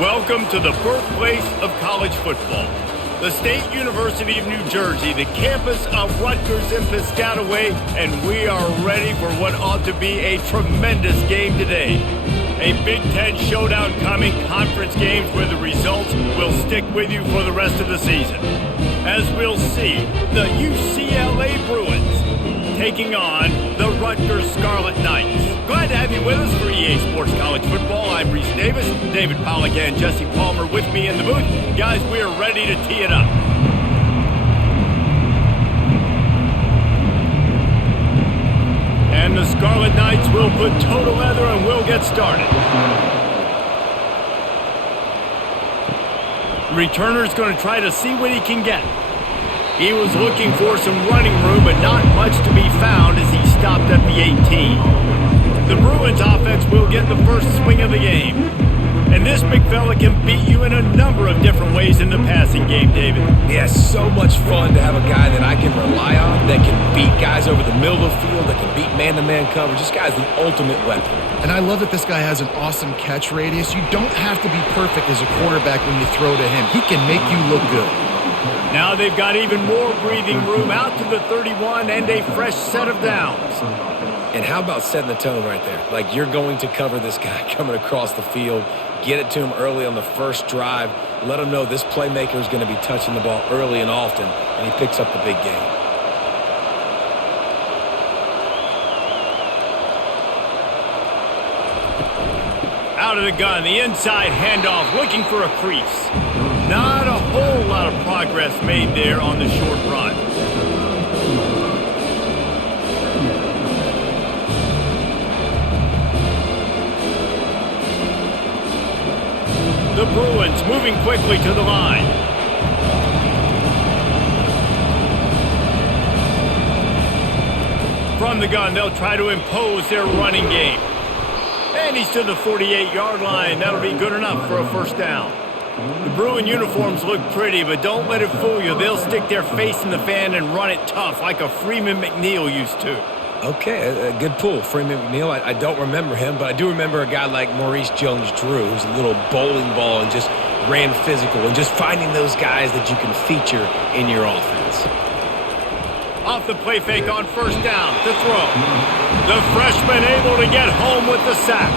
Welcome to the birthplace of college football. The State University of New Jersey, the campus of Rutgers in Piscataway, and we are ready for what ought to be a tremendous game today. A Big Ten showdown coming, conference games where the results will stick with you for the rest of the season. As we'll see, the UCLA Bruins taking on the Rutgers Scarlet Knights. Glad to have you with us for EA Sports College Football. I'm Reese Davis, David Pollack and Jesse Palmer with me in the booth. Guys, we are ready to tee it up. And the Scarlet Knights will put toe to leather and we'll get started. The returner's going to try to see what he can get. He was looking for some running room, but not much to be found as he stopped at the 18. The Bruins offense will get the first swing of the game. And this big fella can beat you in a number of different ways in the passing game, David. Yeah, so much fun to have a guy that I can rely on, that can beat guys over the middle of the field, that can beat man-to-man coverage. This guy's the ultimate weapon. And I love that this guy has an awesome catch radius. You don't have to be perfect as a quarterback when you throw to him. He can make you look good. Now they've got even more breathing room out to the 31 and a fresh set of downs. And how about setting the tone right there? Like, you're going to cover this guy coming across the field, get it to him early on the first drive, let him know this playmaker is going to be touching the ball early and often, and he picks up the big game. Out of the gun, the inside handoff, looking for a crease. Not a whole lot of progress made there on the short run. The Bruins moving quickly to the line. From the gun, they'll try to impose their running game. And he's to the 48-yard line. That'll be good enough for a first down. The Bruin uniforms look pretty, but don't let it fool you. They'll stick their face in the fan and run it tough like a Freeman McNeil used to. Okay, a good pull. Freeman McNeil, I don't remember him, but I do remember a guy like Maurice Jones-Drew, who's a little bowling ball and just ran physical, and just finding those guys that you can feature in your offense. Off the play fake on first down to throw. The freshman able to get home with the sack.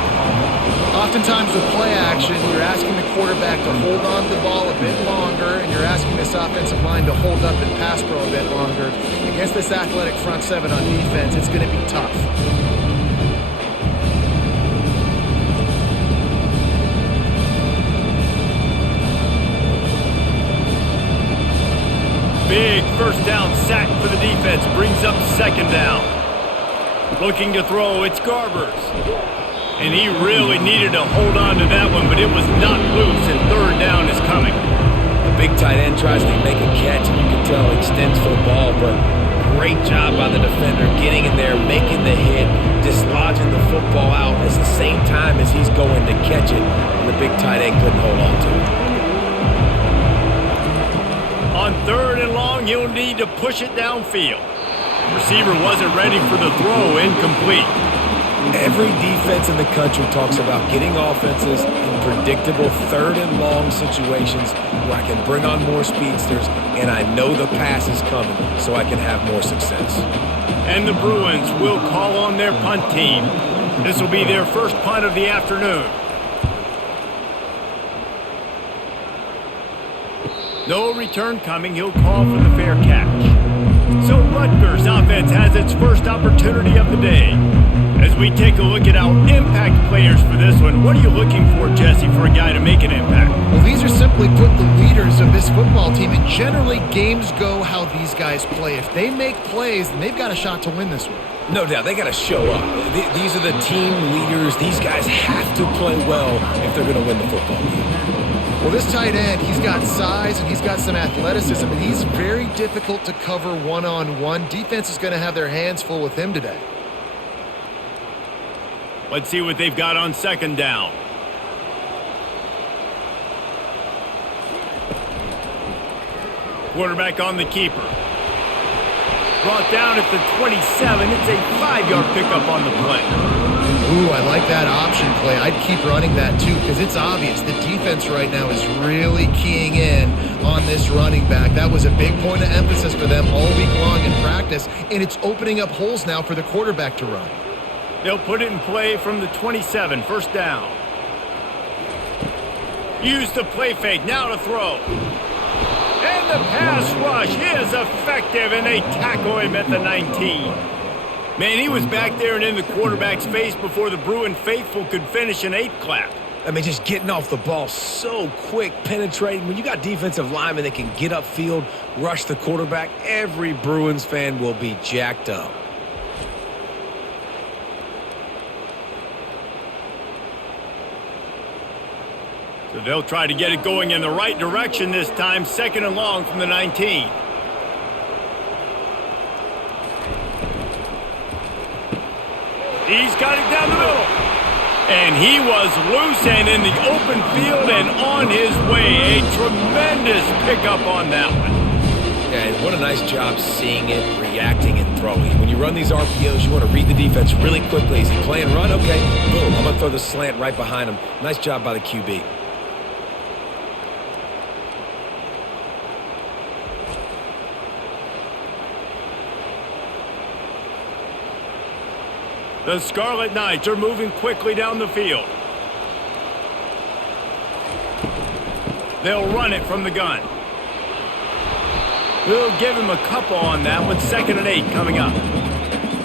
Oftentimes with play action, you're asking the quarterback to hold on to the ball a bit longer, and you're asking this offensive line to hold up and pass pro a bit longer. Against this athletic front seven on defense, it's going to be tough. Big first down sack for the defense, brings up second down. Looking to throw, it's Garbers. And he really needed to hold on to that one, but it was not loose, and third down is coming. The big tight end tries to make a catch, and you can tell he extends for the ball, but great job by the defender getting in there, making the hit, dislodging the football out at the same time as he's going to catch it, and the big tight end couldn't hold on to it. On third and long, he'll need to push it downfield. Receiver wasn't ready for the throw, incomplete. Every defense in the country talks about getting offenses in predictable third and long situations where I can bring on more speedsters and I know the pass is coming so I can have more success. And the Bruins will call on their punt team. This will be their first punt of the afternoon. No return coming. He'll call for the fair catch. So Rutgers offense has its first opportunity of the day. As we take a look at our impact players for this one, what are you looking for, Jesse, for a guy to make an impact? Well, these are simply put the leaders of this football team, and generally games go how these guys play. If they make plays, then they've got a shot to win this one. No doubt, they got to show up. These are the team leaders. These guys have to play well if they're going to win the football game. Well, this tight end, he's got size and he's got some athleticism, and he's very difficult to cover one-on-one. Defense is going to have their hands full with him today. Let's see what they've got on second down. Quarterback on the keeper. Brought down at the 27. It's a 5-yard pickup on the play. Ooh, I like that option play. I'd keep running that too because it's obvious the defense right now is really keying in on this running back. That was a big point of emphasis for them all week long in practice, and it's opening up holes now for the quarterback to run. They'll put it in play from the 27, first down. Use the play fake, now to throw. And the pass rush is effective, and they tackle him at the 19. Man, he was back there and in the quarterback's face before the Bruin faithful could finish an 8 clap. I mean, just getting off the ball so quick, penetrating. When you got defensive linemen that can get upfield, rush the quarterback, every Bruins fan will be jacked up. So they'll try to get it going in the right direction this time, 2nd and long from the 19. He's got it down the middle. And he was loose and in the open field and on his way. A tremendous pickup on that one. Yeah, and what a nice job seeing it, reacting, and throwing. When you run these RPOs, you want to read the defense really quickly. Is he playing run? Okay, boom. I'm going to throw the slant right behind him. Nice job by the QB. The Scarlet Knights are moving quickly down the field. They'll run it from the gun. We'll give him a couple on that one. 2nd and 8 coming up.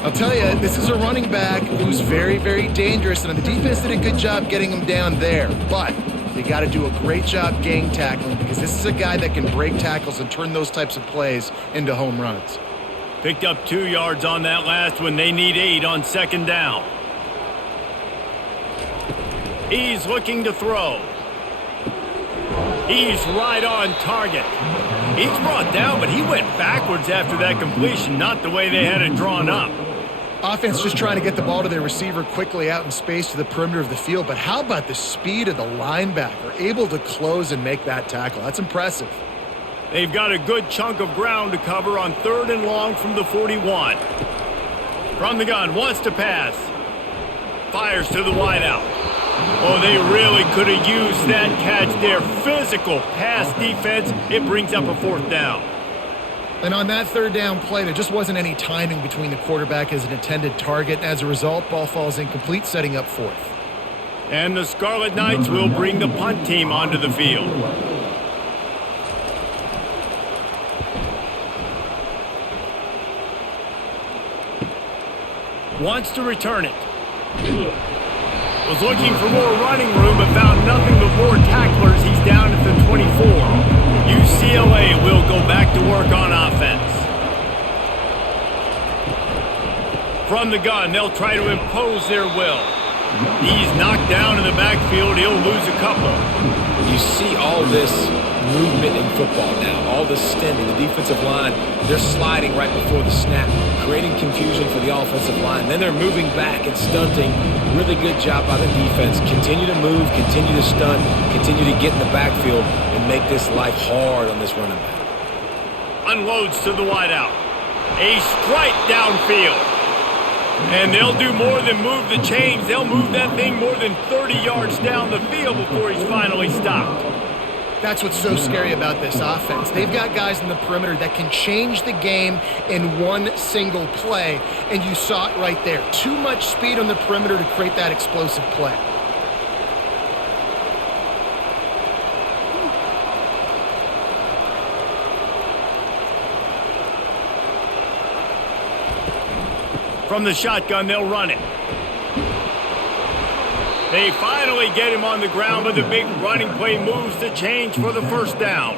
I'll tell you, this is a running back who's very, very dangerous, and the defense did a good job getting him down there. But they got to do a great job gang tackling because this is a guy that can break tackles and turn those types of plays into home runs. Picked up 2 yards on that last one. They need 8 on 2nd down. He's looking to throw. He's right on target. He's brought down, but he went backwards after that completion, not the way they had it drawn up. Offense just trying to get the ball to their receiver quickly out in space to the perimeter of the field, but how about the speed of the linebacker, able to close and make that tackle? That's impressive. They've got a good chunk of ground to cover on 3rd and long from the 41. From the gun, wants to pass. Fires to the wideout. Oh, they really could have used that catch there. Physical pass defense. It brings up a 4th down. And on that 3rd down play, there just wasn't any timing between the quarterback as an intended target. As a result, ball falls incomplete, setting up 4th. And the Scarlet Knights will bring the punt team onto the field. Wants to return it. Was looking for more running room, but found nothing but more tacklers. He's down at the 24. UCLA will go back to work on offense. From the gun, they'll try to impose their will. He's knocked down in the backfield. He'll lose a couple. You see all this movement in football now, all the stemming, the defensive line, they're sliding right before the snap, creating confusion for the offensive line. Then they're moving back and stunting. Really good job by the defense. Continue to move, continue to stunt, continue to get in the backfield and make this life hard on this running back. Unloads to the wideout. A strike downfield. And they'll do more than move the chains. They'll move that thing more than 30 yards down the field before he's finally stopped. That's what's so scary about this offense. They've got guys in the perimeter that can change the game in one single play, and you saw it right there. Too much speed on the perimeter to create that explosive play. From the shotgun, they'll run it. They finally get him on the ground, but the big running play moves the change for the 1st down.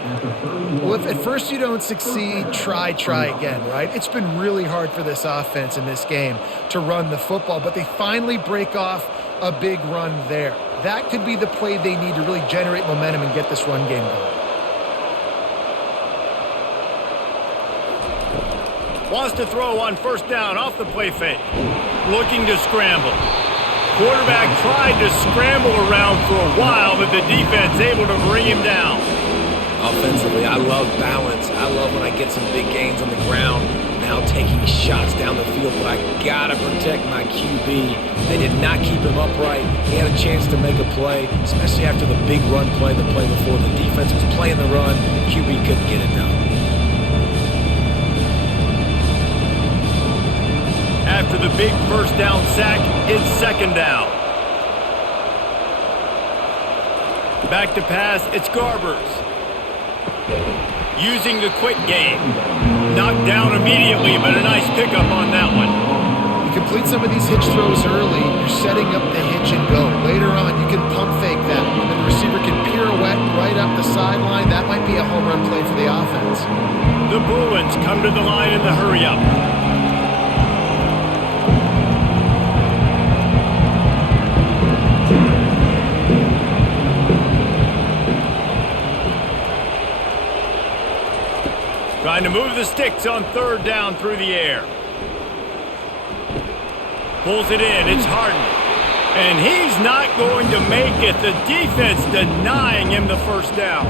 Well, if at first you don't succeed, try again, right? It's been really hard for this offense in this game to run the football, but they finally break off a big run there. That could be the play they need to really generate momentum and get this run game going. Wants to throw on 1st down off the play fake. Looking to scramble. Quarterback tried to scramble around for a while, but the defense able to bring him down. Offensively, I love balance. I love when I get some big gains on the ground. Now now taking shots down the field, but I gotta protect my QB. They did not keep him upright. He had a chance to make a play, especially after the big run play the play before. The defense was playing the run. QB couldn't get it done. After the big first down sack, it's second down. Back to pass, it's Garbers. Using the quick game. Knocked down immediately, but a nice pickup on that one. You complete some of these hitch throws early, you're setting up the hitch and go. Later on, you can pump fake that, and then the receiver can pirouette right up the sideline. That might be a home run play for the offense. The Bruins come to the line in the hurry-up. Trying to move the sticks on third down through the air. Pulls it in. It's Harden. And he's not going to make it. The defense denying him the first down.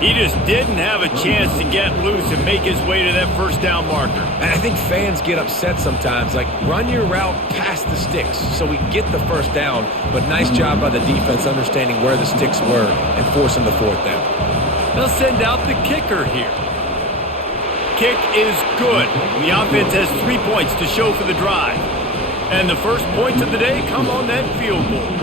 He just didn't have a chance to get loose and make his way to that first down marker. And I think fans get upset sometimes. Like, run your route past the sticks so we get the first down. But nice job by the defense understanding where the sticks were and forcing the fourth down. They'll send out the kicker here. Kick is good. The offense has 3 points to show for the drive. And the first points of the day come on that field goal.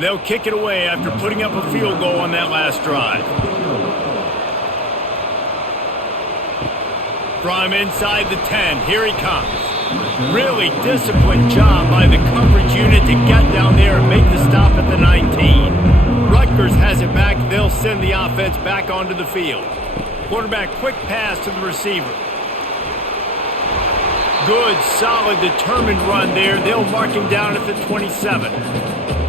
They'll kick it away after putting up a field goal on that last drive. From inside the 10, here he comes. Really disciplined job by the coverage unit to get down there and make the stop at the 19. Rutgers has it back. They'll send the offense back onto the field. Quarterback quick pass to the receiver. Good, solid, determined run there. They'll mark him down at the 27.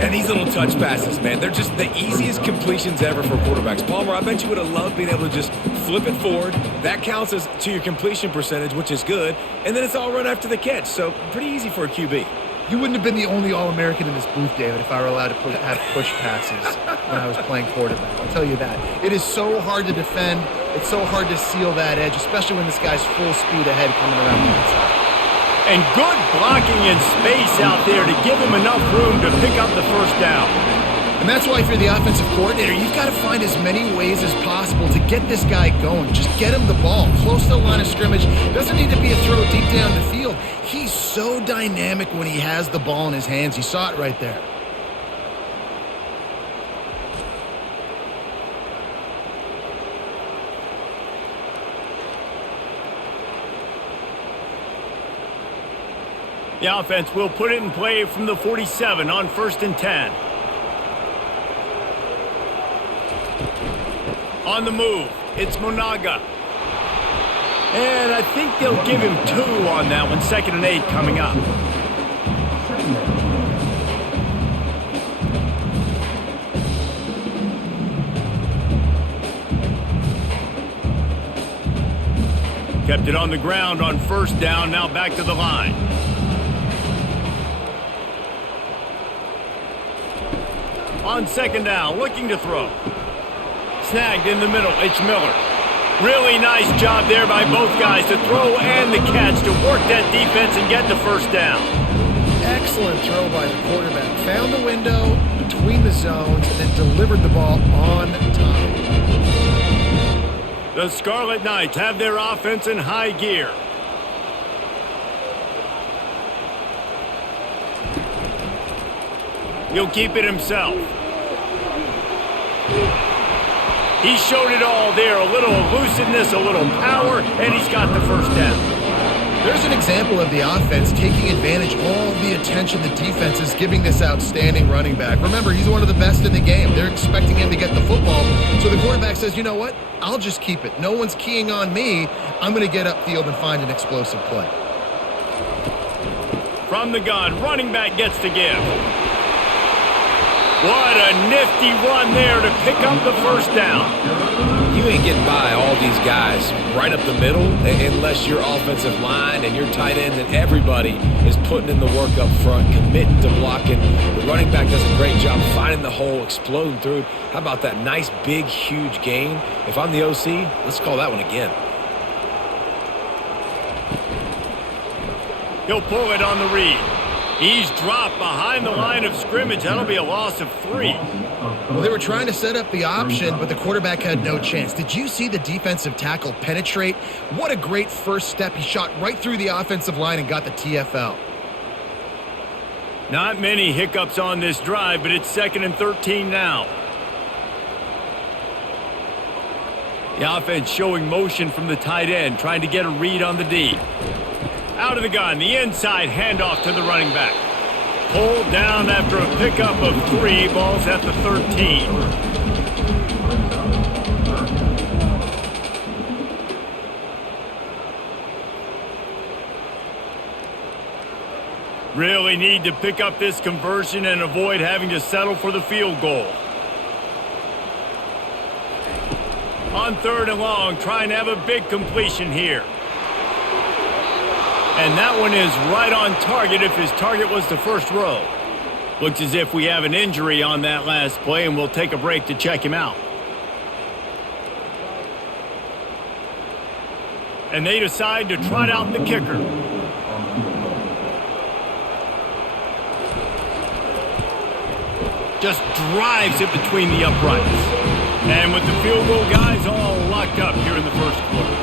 And these little touch passes, man, they're just the easiest completions ever for quarterbacks. Palmer, I bet you would have loved being able to just flip it forward. That counts as to your completion percentage, which is good. And then it's all run after the catch, so pretty easy for a QB. You wouldn't have been the only All-American in this booth, David, if I were allowed to have push passes when I was playing quarterback. I'll tell you that. It is so hard to defend. It's so hard to seal that edge, especially when this guy's full speed ahead coming around the outside. And good blocking in space out there to give him enough room to pick up the first down. And that's why if you're the offensive coordinator, you've got to find as many ways as possible to get this guy going. Just get him the ball close to the line of scrimmage. Doesn't need to be a throw deep down the field. He's so dynamic when he has the ball in his hands. You saw it right there. The offense will put it in play from the 47 on 1st and 10. On the move, it's Monaga. And I think they'll give him 2 on that one. 2nd and 8 coming up. Kept it on the ground on 1st down, now back to the line. On 2nd down, looking to throw. Snagged in the middle, it's Miller. Really nice job there by both guys to throw and the catch to work that defense and get the first down. Excellent throw by the quarterback. Found the window between the zones and then delivered the ball on time. The Scarlet Knights have their offense in high gear. He'll keep it himself. He showed it all there. A little elusiveness, a little power, and he's got the first down. There's an example of the offense taking advantage of all the attention the defense is giving this outstanding running back. Remember, he's one of the best in the game. They're expecting him to get the football. So the quarterback says, you know what? I'll just keep it. No one's keying on me. I'm going to get upfield and find an explosive play. From the gun, running back gets to give. What a nifty run there to pick up the first down. You ain't getting by all these guys right up the middle unless your offensive line and your tight ends and everybody is putting in the work up front, committing to blocking. The running back does a great job finding the hole, exploding through it. How about that nice, big, huge gain? If I'm the OC, let's call that one again. He'll pull it on the read. He's dropped behind the line of scrimmage. That'll be a loss of 3. Well, they were trying to set up the option, but the quarterback had no chance. Did you see the defensive tackle penetrate? What a great first step. He shot right through the offensive line and got the TFL. Not many hiccups on this drive, but it's 2nd and 13 now. The offense showing motion from the tight end, trying to get a read on the D. Out of the gun, the inside handoff to the running back. Pulled down after a pickup of 3, balls at the 13. Really need to pick up this conversion and avoid having to settle for the field goal. On 3rd and long, trying to have a big completion here. And that one is right on target if his target was the first row. Looks as if we have an injury on that last play, and we'll take a break to check him out. And they decide to trot out the kicker. Just drives it between the uprights. And with the field goal guys all locked up here in the first quarter.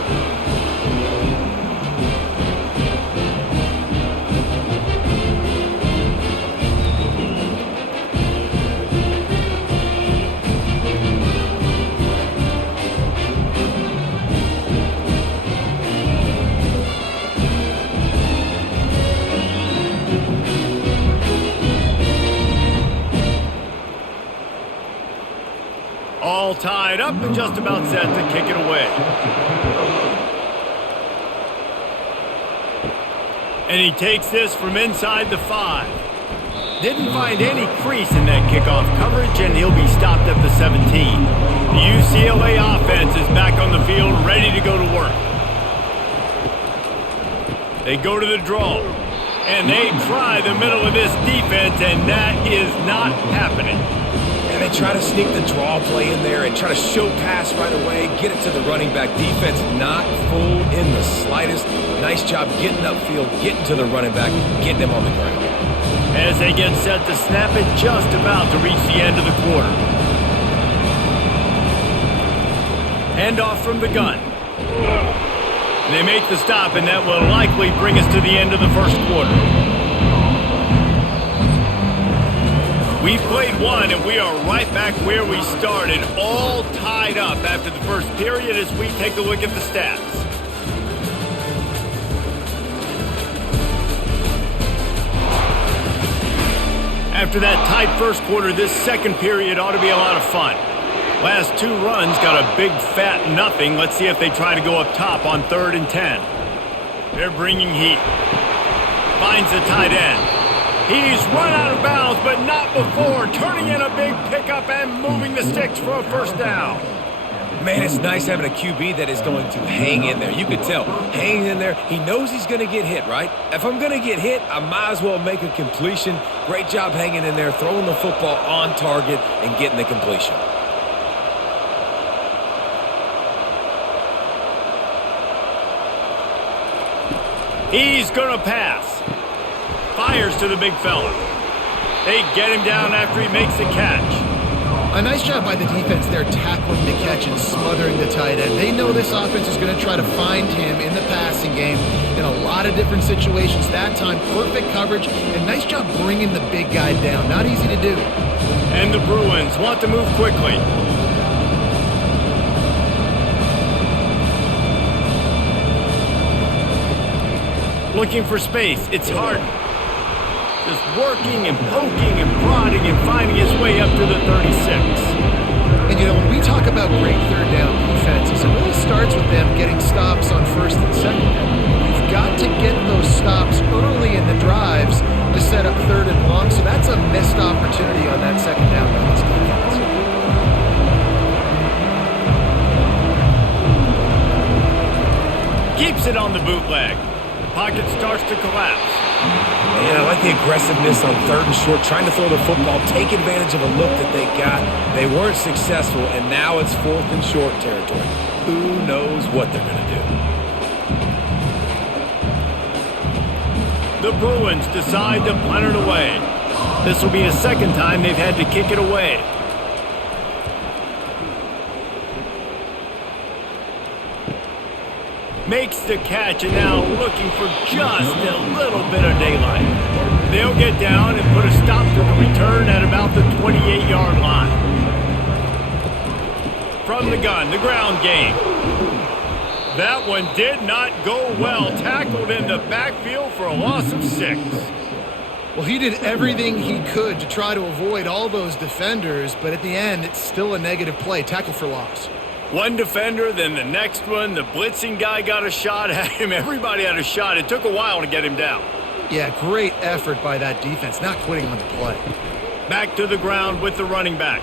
All tied up and just about set to kick it away. And he takes this from inside the 5. Didn't find any crease in that kickoff coverage, and he'll be stopped at the 17. The UCLA offense is back on the field, ready to go to work. They go to the draw, and they try the middle of this defense, and that is not happening. And they try to sneak the draw play in there and try to show pass right away, get it to the running back. Defense not fooled in the slightest. Nice job getting upfield, getting to the running back, getting him on the ground. As they get set to snap it, just about to reach the end of the quarter. Handoff from the gun. They make the stop, and that will likely bring us to the end of the first quarter. We've played one, and we are right back where we started, all tied up after the first period as we take a look at the stats. After that tight first quarter, this second period ought to be a lot of fun. Last 2 runs got a big fat nothing. Let's see if they try to go up top on 3rd and 10. They're bringing heat. Finds the tight end. He's run out of bounds, but not before. Turning in a big pickup and moving the sticks for a first down. Man, it's nice having a QB that is going to hang in there. You can tell, hanging in there. He knows he's going to get hit, right? If I'm going to get hit, I might as well make a completion. Great job hanging in there, throwing the football on target and getting the completion. He's going to pass. Fires to the big fella. They get him down after he makes the catch. A nice job by the defense there tackling the catch and smothering the tight end. They know this offense is going to try to find him in the passing game in a lot of different situations. That time, perfect coverage, and nice job bringing the big guy down. Not easy to do. And the Bruins want to move quickly. Looking for space. It's hard. Just working and poking and prodding and finding his way up to the 36. And, when we talk about great third down defenses, it really starts with them getting stops on first and second down. You've got to get those stops early in the drives to set up third and long, so that's a missed opportunity on that second down by this defense. Keeps it on the bootleg. Pocket starts to collapse. And I like the aggressiveness on third and short, trying to throw the football, take advantage of a look that they got. They weren't successful, and now it's fourth and short territory. Who knows what they're going to do? The Bruins decide to punt it away. This will be the second time they've had to kick it away. Makes the catch and now looking for just a little bit of daylight. They'll get down and put a stop to the return at about the 28-yard line. From the gun, the ground game. That one did not go well. Tackled in the backfield for a loss of 6. Well, he did everything he could to try to avoid all those defenders, but at the end, it's still a negative play. Tackle for loss. One defender, then the next one. The blitzing guy got a shot at him. Everybody had a shot. It took a while to get him down. Yeah, great effort by that defense, not quitting on the play. Back to the ground with the running back.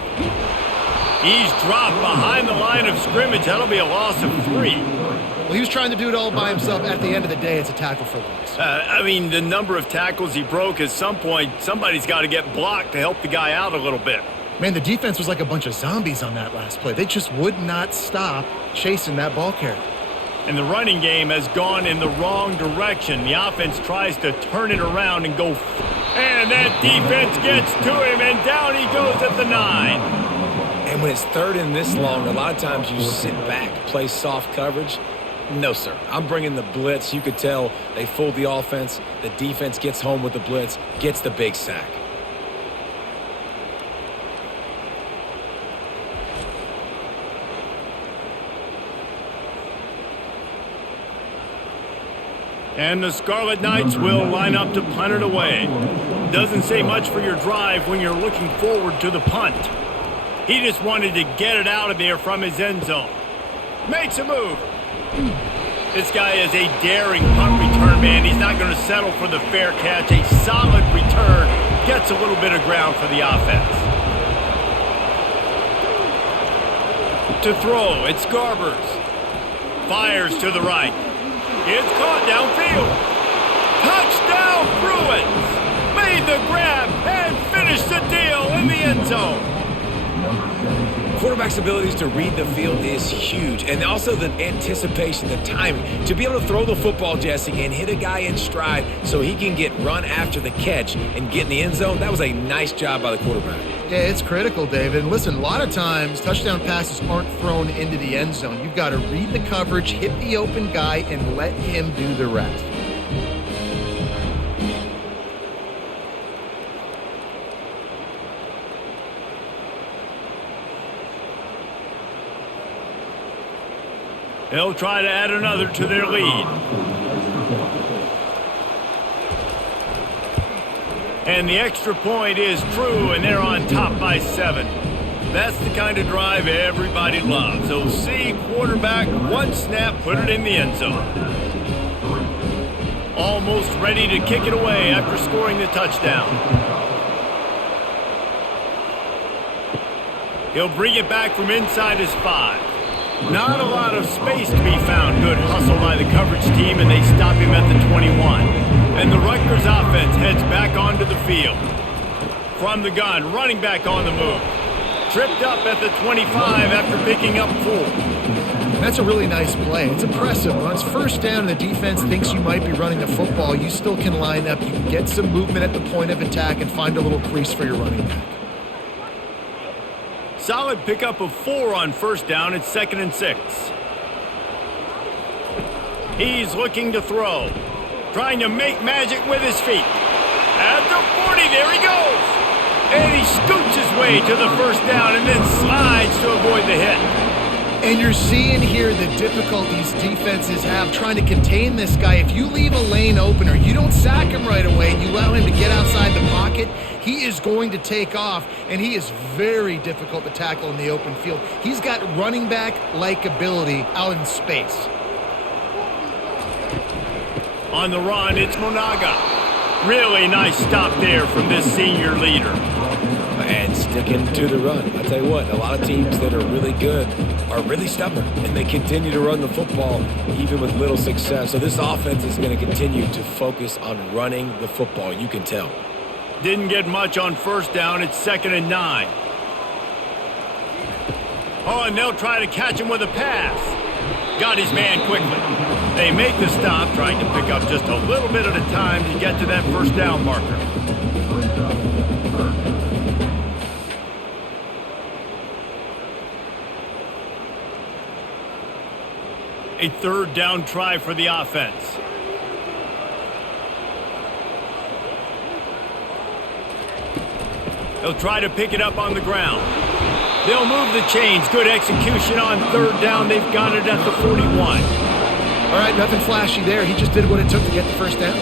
He's dropped behind the line of scrimmage. That'll be a loss of 3. Well, he was trying to do it all by himself. At the end of the day, it's a tackle for loss. The number of tackles he broke, at some point, somebody's got to get blocked to help the guy out a little bit. Man, the defense was like a bunch of zombies on that last play. They just would not stop chasing that ball carrier. And the running game has gone in the wrong direction. The offense tries to turn it around and go. And that defense gets to him, and down he goes at the 9. And when it's third and this long, a lot of times you sit back, play soft coverage. No, sir. I'm bringing the blitz. You could tell they fooled the offense. The defense gets home with the blitz, gets the big sack. And the Scarlet Knights will line up to punt it away. Doesn't say much for your drive when you're looking forward to the punt. He just wanted to get it out of there from his end zone. Makes a move. This guy is a daring punt return man. He's not going to settle for the fair catch. A solid return. Gets a little bit of ground for the offense. To throw, it's Garbers. Fires to the right. It's caught downfield. Touchdown, Bruins! Made the grab and finished the deal in the end zone. Quarterback's abilities to read the field is huge, and also the anticipation, the timing. To be able to throw the football, Jesse, and hit a guy in stride so he can get run after the catch and get in the end zone, that was a nice job by the quarterback. Yeah, it's critical, David. And listen, a lot of times touchdown passes aren't thrown into the end zone. You've got to read the coverage, hit the open guy, and let him do the rest. They'll try to add another to their lead. And the extra point is true, and they're on top by 7. That's the kind of drive everybody loves. OC quarterback, one snap, put it in the end zone. Almost ready to kick it away after scoring the touchdown. He'll bring it back from inside his 5. Not a lot of space to be found. Good hustle by the coverage team, and they stop him at the 21. And the Rutgers offense heads back onto the field. From the gun, running back on the move. Tripped up at the 25 after picking up 4. That's a really nice play. It's impressive. When it's first down and the defense thinks you might be running the football, you still can line up. You can get some movement at the point of attack and find a little crease for your running back. Solid pickup of 4 on first down. It's 2nd and 6. He's looking to throw. Trying to make magic with his feet. At the 40, there he goes. And he scoots his way to the first down and then slides to avoid the hit. And you're seeing here the difficulties defenses have trying to contain this guy. If you leave a lane open or you don't sack him right away and you allow him to get outside the pocket, he is going to take off, and he is very difficult to tackle in the open field. He's got running back-like ability out in space. On the run, it's Monaga. Really nice stop there from this senior leader. And sticking to the run. I tell you what, a lot of teams that are really good are really stubborn, and they continue to run the football even with little success. So this offense is going to continue to focus on running the football. You can tell. Didn't get much on first down. It's 2nd and 9. Oh, and they'll try to catch him with a pass. Got his man quickly. They make the stop, trying to pick up just a little bit at a time to get to that first down marker. A 3rd down try for the offense. They'll try to pick it up on the ground. They'll move the chains. Good execution on 3rd down. They've got it at the 41. All right, nothing flashy there. He just did what it took to get the first down.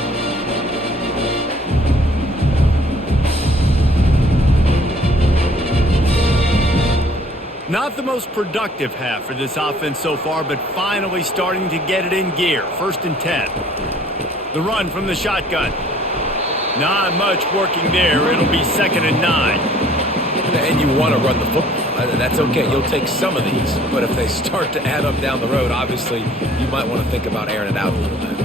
Not the most productive half for this offense so far, but finally starting to get it in gear. 1st and 10. The run from the shotgun. Not much working there. It'll be 2nd and 9. And you want to run the football. That's okay. You'll take some of these. But if they start to add up down the road, obviously, you might want to think about airing it out a little bit.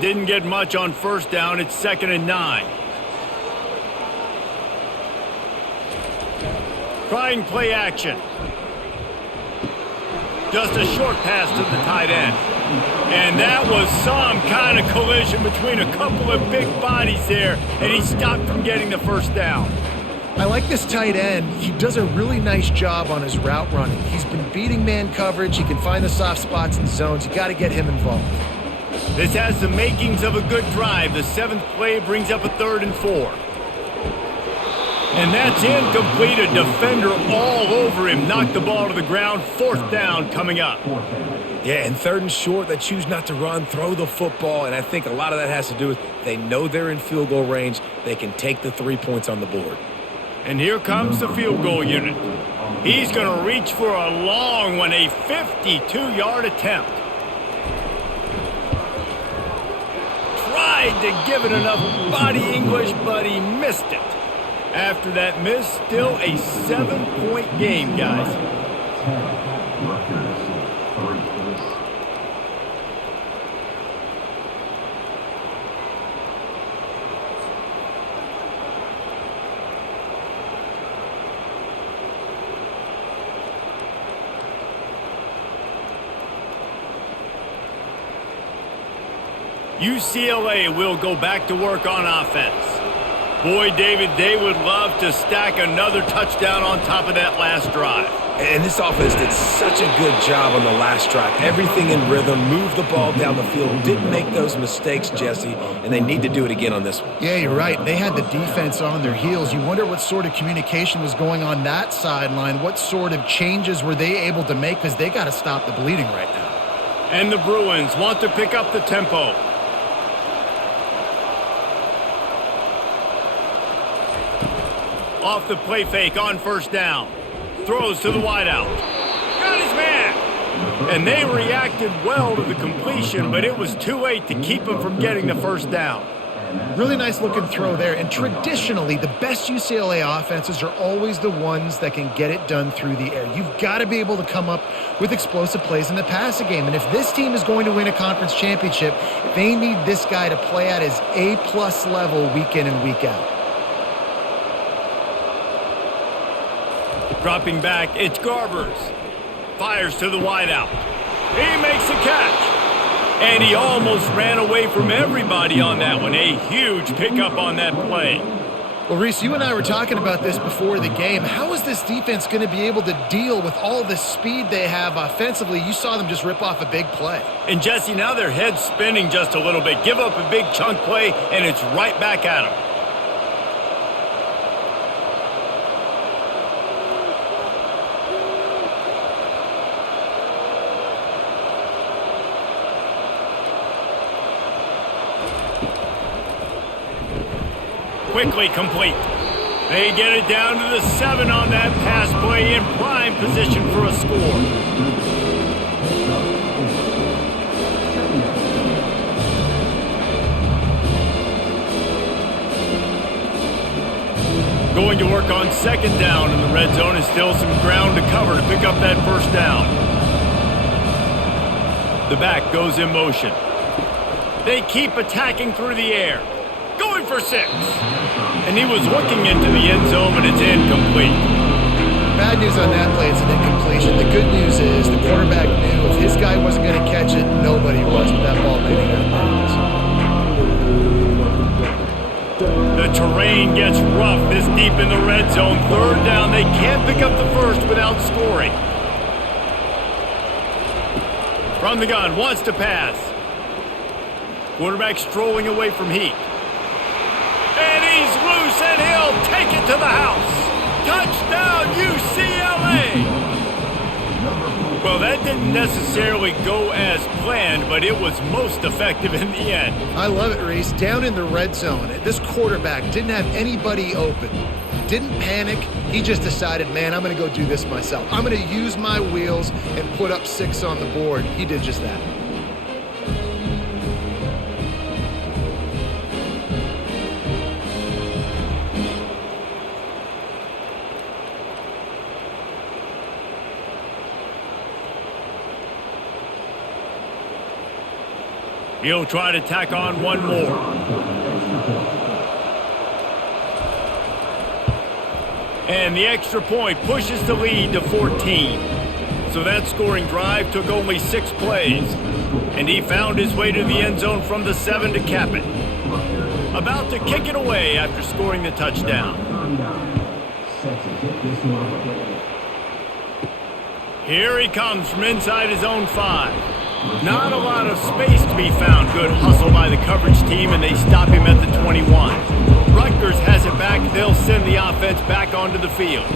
Didn't get much on first down. It's 2nd and 9. Trying play action. Just a short pass to the tight end. And that was some kind of collision between a couple of big bodies there, and he stopped from getting the first down. I like this tight end. He does a really nice job on his route running. He's been beating man coverage. He can find the soft spots and zones. You got to get him involved. This has the makings of a good drive. The 7th play brings up a 3rd and 4. And that's incomplete. A defender all over him. Knocked the ball to the ground. 4th down coming up. Yeah, and 3rd and short, they choose not to run, throw the football, and I think a lot of that has to do with they know they're in field goal range. They can take the 3 points on the board. And here comes the field goal unit. He's going to reach for a long one, a 52-yard attempt. Tried to give it enough body English, but he missed it. After that miss, still a 7-point game, guys. UCLA will go back to work on offense. Boy, David, they would love to stack another touchdown on top of that last drive. And this offense did such a good job on the last drive. Everything in rhythm, moved the ball down the field, didn't make those mistakes, Jesse, and they need to do it again on this one. Yeah, you're right. They had the defense on their heels. You wonder what sort of communication was going on that sideline. What sort of changes were they able to make, because they got to stop the bleeding right now. And the Bruins want to pick up the tempo. Off the play fake on first down. Throws to the wideout. Got his man. And they reacted well to the completion, but it was too late to keep him from getting the first down. Really nice looking throw there. And traditionally, the best UCLA offenses are always the ones that can get it done through the air. You've got to be able to come up with explosive plays in the passing game. And if this team is going to win a conference championship, they need this guy to play at his A-plus level week in and week out. Dropping back, it's Garbers. Fires to the wideout. He makes the catch. And he almost ran away from everybody on that one. A huge pickup on that play. Well, Reese, you and I were talking about this before the game. How is this defense going to be able to deal with all the speed they have offensively? You saw them just rip off a big play. And, Jesse, now their head's spinning just a little bit. Give up a big chunk play, and it's right back at them. quickly complete. They get it down to the 7 on that pass play in prime position for a score. Going to work on second down in the red zone, and still some ground to cover to pick up that first down. The back goes in motion. They keep attacking through the air. Going for 6. And he was looking into the end zone, but it's incomplete. Bad news on that play, it's an incompletion. The good news is the quarterback knew if his guy wasn't going to catch it, nobody was with that ball landing out of bounds. The terrain gets rough this deep in the red zone. Third down, they can't pick up the first without scoring. From the gun, wants to pass. Quarterback strolling away from heat. And he's loose, and he'll take it to the house. Touchdown, UCLA! Well, that didn't necessarily go as planned, but it was most effective in the end. I love it, Reese. Down in the red zone, this quarterback didn't have anybody open. Didn't panic. He just decided, man, I'm going to go do this myself. I'm going to use my wheels and put up 6 on the board. He did just that. He'll try to tack on one more. And the extra point pushes the lead to 14. So that scoring drive took only 6 plays. And he found his way to the end zone from the 7 to cap it. About to kick it away after scoring the touchdown. Here he comes from inside his own 5. Not a lot of space to be found. Good hustle by the coverage team, and they stop him at the 21. Rutgers has it back. They'll send the offense back onto the field.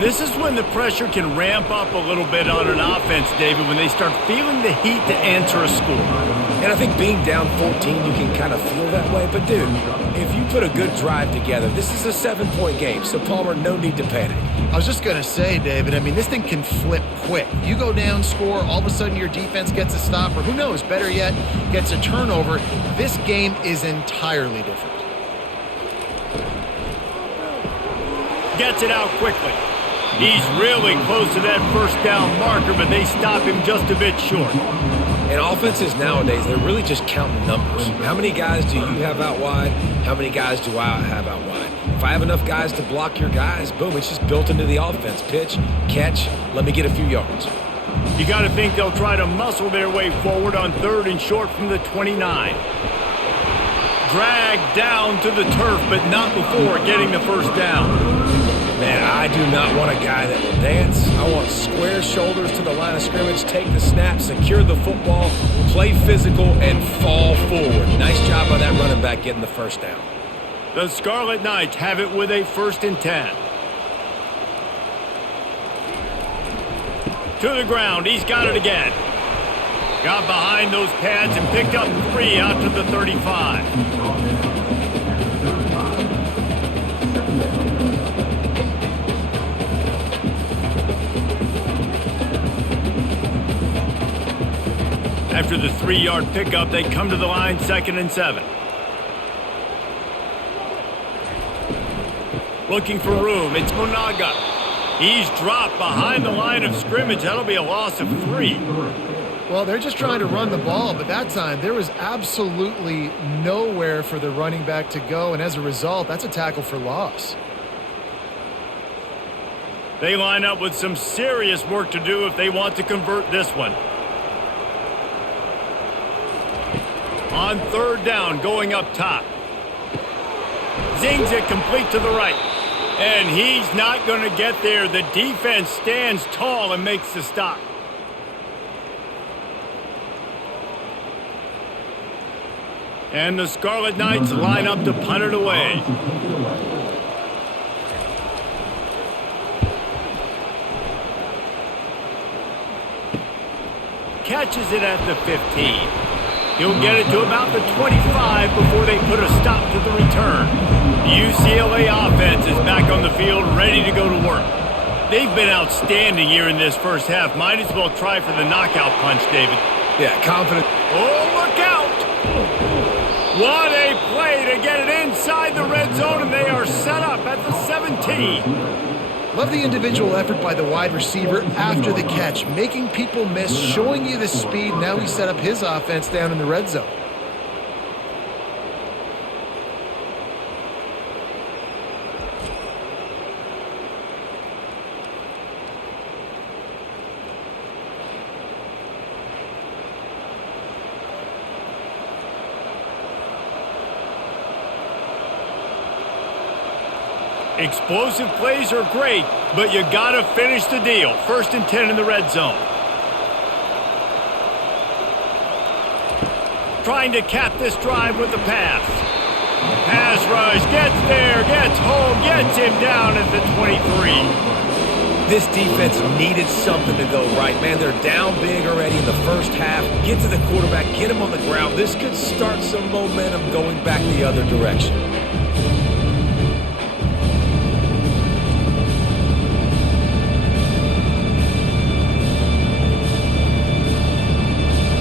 This is when the pressure can ramp up a little bit on an offense, David, when they start feeling the heat to answer a score. And I think being down 14, you can kind of feel that way. But, dude, if you put a good drive together, this is a 7-point game. So, Palmer, no need to panic. I was just going to say, David, I mean, this thing can flip quick. You go down, score, all of a sudden your defense gets a stop, or who knows, better yet, gets a turnover. This game is entirely different. Gets it out quickly. He's really close to that first down marker, but they stop him just a bit short. And offenses nowadays, they're really just counting numbers. How many guys do you have out wide? How many guys do I have out wide? If I have enough guys to block your guys, boom, it's just built into the offense. Pitch, catch, let me get a few yards. You got to think they'll try to muscle their way forward on 3rd and short from the 29. Dragged down to the turf, but not before getting the first down. Man, I do not want a guy that will dance. I want square shoulders to the line of scrimmage, take the snap, secure the football, play physical, and fall forward. Nice job by that running back getting the first down. The Scarlet Knights have it with a 1st and 10. To the ground, he's got it again. Got behind those pads and picked up 3 out to the 35. After the 3-yard pickup, they come to the line 2nd and 7. Looking for room, it's Monaga. He's dropped behind the line of scrimmage. That'll be a loss of 3. Well, they're just trying to run the ball, but that time there was absolutely nowhere for the running back to go, and as a result, that's a tackle for loss. They line up with some serious work to do if they want to convert this one. On 3rd down, going up top. Zings it complete to the right. And he's not going to get there. The defense stands tall and makes the stop. And the Scarlet Knights line up to punt it away. Catches it at the 15. He'll get it to about the 25 before they put a stop to the return. The UCLA offense is back on the field, ready to go to work. They've been outstanding here in this first half. Might as well try for the knockout punch, David. Yeah, confident. Oh, look out! What a play to get it inside the red zone, and they are set up at the 17. Love the individual effort by the wide receiver after the catch, making people miss, showing you the speed. Now he set up his offense down in the red zone. Explosive plays are great, but you gotta finish the deal. 1st and 10 in the red zone. Trying to cap this drive with a pass. Pass rush, gets there, gets home, gets him down at the 23. This defense needed something to go right. Man, they're down big already in the first half. Get to the quarterback, get him on the ground. This could start some momentum going back the other direction.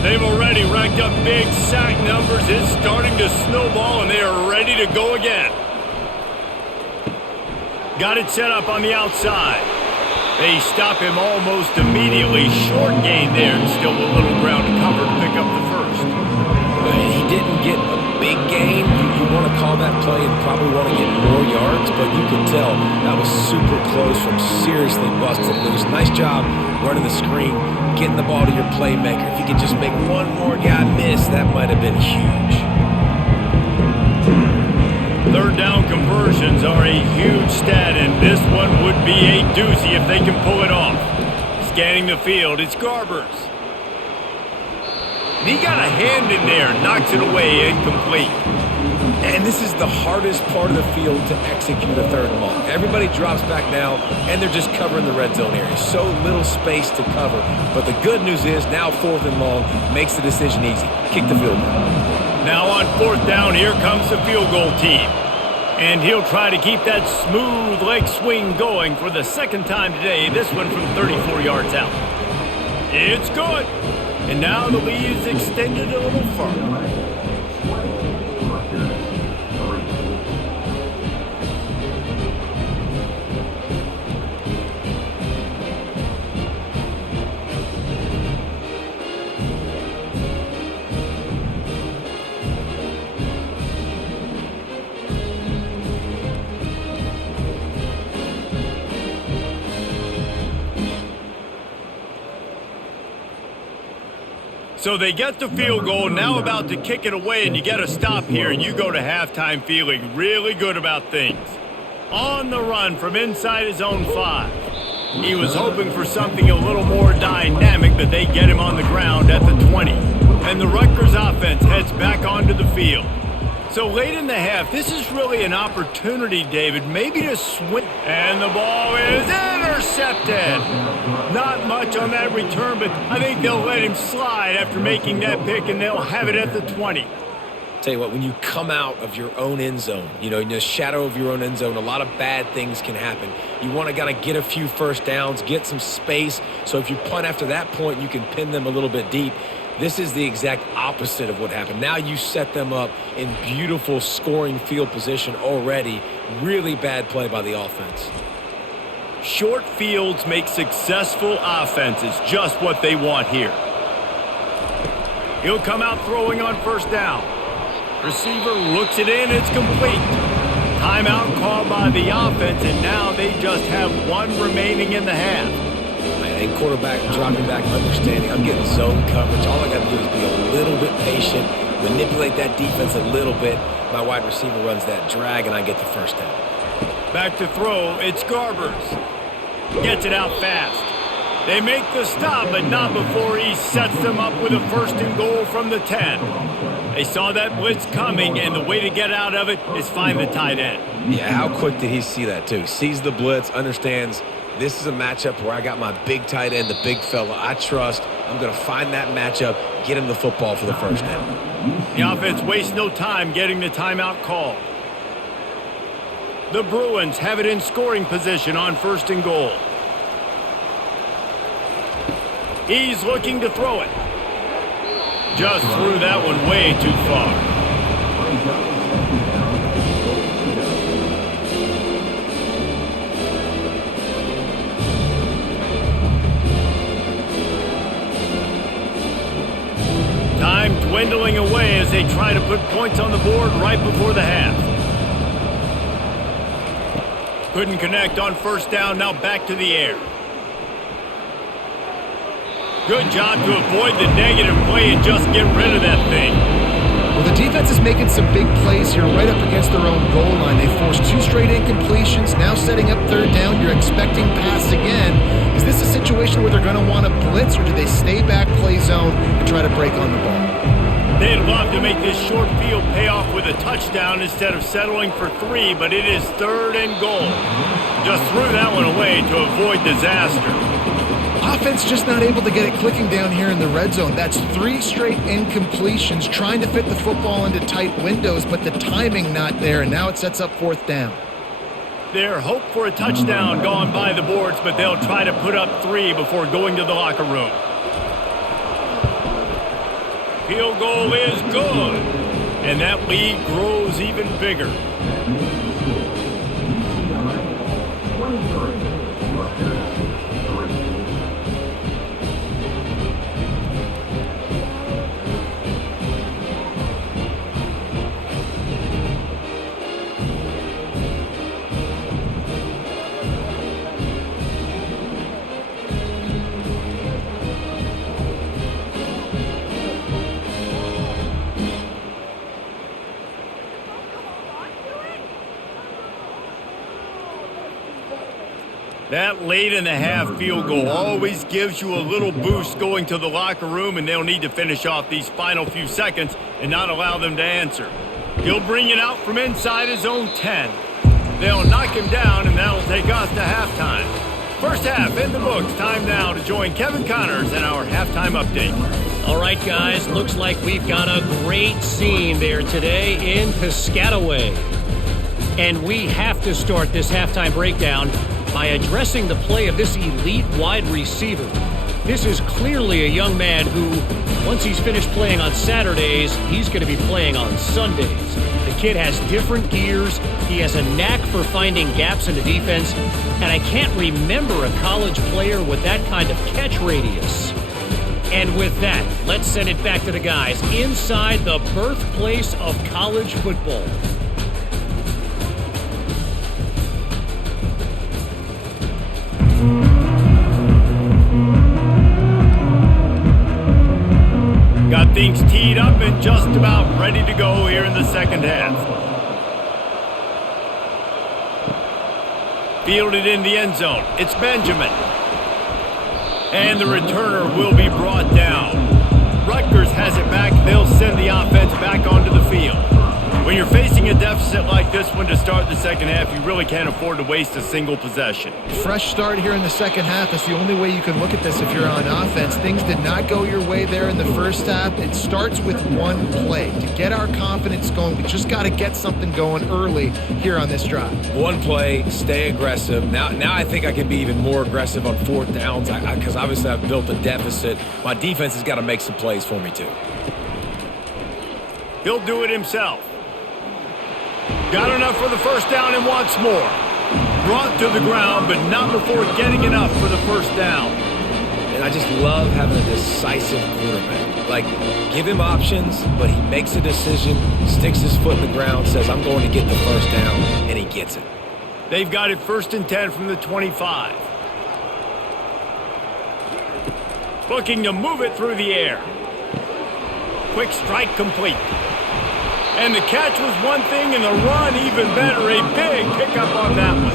They've already racked up big sack numbers. It's starting to snowball, and they are ready to go again. Got it set up on the outside. They stop him almost immediately. Short gain there, and still a little ground to cover to pick up the first. He didn't get a big gain. You want to call that play and probably want to get more yards, but you could tell that was super close from seriously busted loose. Nice job running the screen, getting the ball to your playmaker. If you could just make one more guy miss, that might have been huge. 3rd down conversions are a huge stat, and this one would be a doozy if they can pull it off. Scanning the field, it's Garbers. And he got a hand in there, knocks it away, incomplete. And this is the hardest part of the field to execute a 3rd and long. Everybody drops back now, and they're just covering the red zone area. So little space to cover. But the good news is now 4th and long makes the decision easy. Kick the field goal. Now on 4th down, here comes the field goal team. And he'll try to keep that smooth leg swing going for the 2nd time today, this one from 34 yards out. It's good. And now the lead is extended a little further. So they get the field goal, now about to kick it away, and you get a stop here, and you go to halftime feeling really good about things. On the run from inside his own 5. He was hoping for something a little more dynamic, but they get him on the ground at the 20. And the Rutgers offense heads back onto the field. So late in the half, this is really an opportunity, David, maybe to swing. And the ball is intercepted. Not much on that return, but I think they'll let him slide after making that pick, and they'll have it at the 20. Tell you what, when you come out of your own end zone, in the shadow of your own end zone, a lot of bad things can happen. You want to get a few first downs, get some space, so if you punt after that point, you can pin them a little bit deep. This is the exact opposite of what happened. Now you set them up in beautiful scoring field position already. Really bad play by the offense. Short fields make successful offenses just what they want here. He'll come out throwing on 1st down. Receiver looks it in, it's complete. Timeout called by the offense, and now they just have 1 remaining in the half. And quarterback dropping back, understanding I'm getting zone coverage. All I got to do is be a little bit patient, manipulate that defense a little bit. My wide receiver runs that drag, and I get the 1st down. Back to throw, it's Garbers. Gets it out fast. They make the stop, but not before he sets them up with a 1st and goal from the 10. They saw that blitz coming, and the way to get out of it is find the tight end. Yeah, how quick did he see that, too? Sees the blitz, understands this is a matchup where I got my big tight end, the big fella I trust. I'm going to find that matchup, get him the football for the first down. The offense wastes no time getting the timeout called. The Bruins have it in scoring position on 1st and goal. He's looking to throw it. Just threw that one way too far. Time dwindling away as they try to put points on the board right before the half. Couldn't connect on 1st down, now back to the air. Good job to avoid the negative play and just get rid of that thing. Well, the defense is making some big plays here right up against their own goal line. They forced 2 straight incompletions, now setting up 3rd down. You're expecting pass again. Is this a situation where they're going to want to blitz, or do they stay back, play zone, and try to break on the ball? They'd love to make this short field pay off with a touchdown instead of settling for 3, but it is 3rd and goal. Just threw that one away to avoid disaster. Offense just not able to get it clicking down here in the red zone. That's 3 straight incompletions, trying to fit the football into tight windows, but the timing not there, and now it sets up 4th down. Their hope for a touchdown gone by the boards, but they'll try to put up 3 before going to the locker room. Field goal is good, and that lead grows even bigger. That late in the half field goal always gives you a little boost going to the locker room, and they'll need to finish off these final few seconds and not allow them to answer. He'll bring it out from inside his own 10. They'll knock him down, and that'll take us to halftime. First half in the books. Time now to join Kevin Connors in our halftime update. All right, guys, looks like we've got a great scene there today in Piscataway. And we have to start this halftime breakdown by addressing the play of this elite wide receiver. This is clearly a young man who, once he's finished playing on Saturdays, he's going to be playing on Sundays. The kid has different gears. He has a knack for finding gaps in the defense. And I can't remember a college player with that kind of catch radius. And with that, let's send it back to the guys inside the birthplace of college football. Got things teed up and just about ready to go here in the second half. Fielded in the end zone. It's Benjamin. And the returner will be brought down. Rutgers has it back. They'll send the offense back onto the field. When you're facing a deficit like this one to start the second half, you really can't afford to waste a single possession. Fresh start here in the second half. That's the only way you can look at this if you're on offense. Things did not go your way there in the first half. It starts with one play. To get our confidence going, we just got to get something going early here on this drive. One play, stay aggressive. Now I think I can be even more aggressive on 4th downs because obviously I've built a deficit. My defense has got to make some plays for me too. He'll do it himself. Got enough for the first down and wants more. Brought to the ground, but not before getting enough for the first down. And I just love having a decisive quarterback. Like, give him options, but he makes a decision, sticks his foot in the ground, says, I'm going to get the first down, and he gets it. They've got it 1st and 10 from the 25. Looking to move it through the air. Quick strike complete. And the catch was one thing, and the run even better. A big pickup on that one.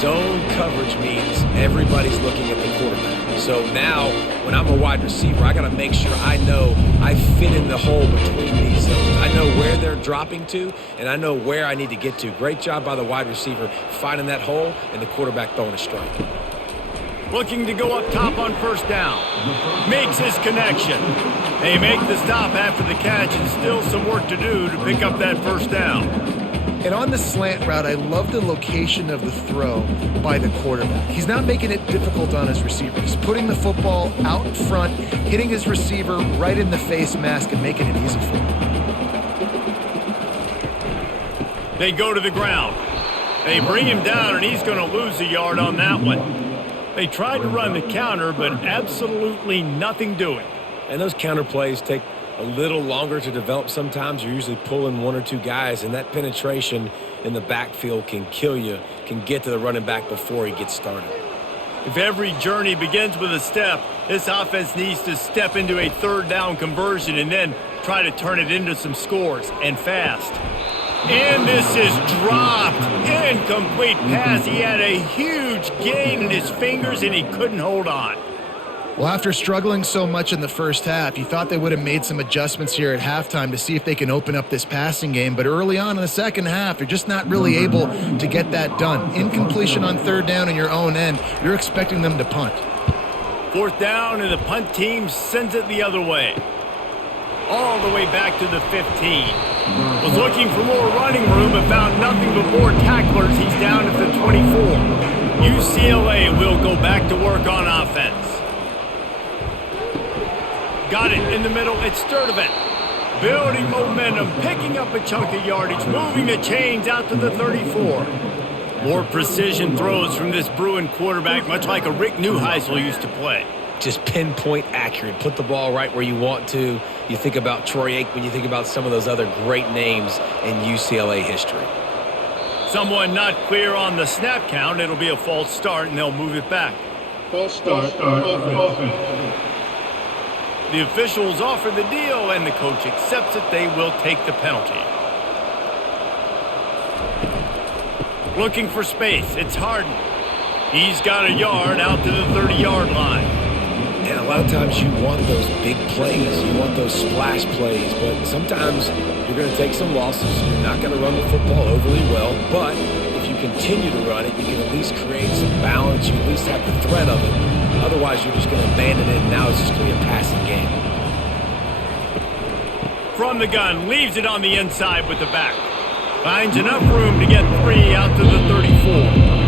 Zone coverage means everybody's looking at the quarterback. So now, when I'm a wide receiver, I got to make sure I know I fit in the hole between these zones. I know where they're dropping to, and I know where I need to get to. Great job by the wide receiver finding that hole, and the quarterback throwing a strike. looking to go up top on first down. Makes his connection. They make the stop after the catch, and still some work to do to pick up that first down. And on the slant route, I love the location of the throw by the quarterback. He's not making it difficult on his receiver. He's putting the football out in front, hitting his receiver right in the face mask and making it easy for him. They go to the ground. They bring him down, and he's going to lose a yard on that one. They tried to run the counter, but absolutely nothing doing. And those counter plays take a little longer to develop sometimes. You're usually pulling one or two guys, and that penetration in the backfield can kill you, can get to the running back before he gets started. If every journey begins with a step, this offense needs to step into a third down conversion and then try to turn it into some scores, and fast. And this is dropped. Incomplete pass. He had a huge gain in his fingers, and he couldn't hold on. Well, after struggling so much in the first half, you thought they would have made some adjustments here at halftime to see if they can open up this passing game. But early on in the second half, you're just not really able to get that done. Incompletion on third down in your own end, you're expecting them to punt. Fourth down, and the punt team sends it the other way. All the way back to the 15. Was looking for more running room, but found nothing but more tacklers. He's down at the 24. UCLA will go back to work on offense. Got it in the middle. It's Sturdivant. Building momentum, picking up a chunk of yardage, moving the chains out to the 34. More precision throws from this Bruin quarterback, much like a Rick Neuheisel used to play. Just pinpoint accurate. Put the ball right where you want to. You think about Troy Aikman, you think about some of those other great names in UCLA history. Someone not clear on the snap count. It'll be a false start, and they'll move it back. False start. Offense. The officials offer the deal, and the coach accepts it. They will take the penalty. Looking for space. It's Harden. He's got a yard out to the 30-yard line. And a lot of times you want those big plays. You want those splash plays. But sometimes you're going to take some losses. You're not going to run the football overly well. But if you continue to run it, you can at least create some balance. You at least have the threat of it. Otherwise, you're just going to abandon it, and now it's just going to be a passing game. From the gun, leaves it on the inside with the back. Finds enough room to get 3 out to the 34.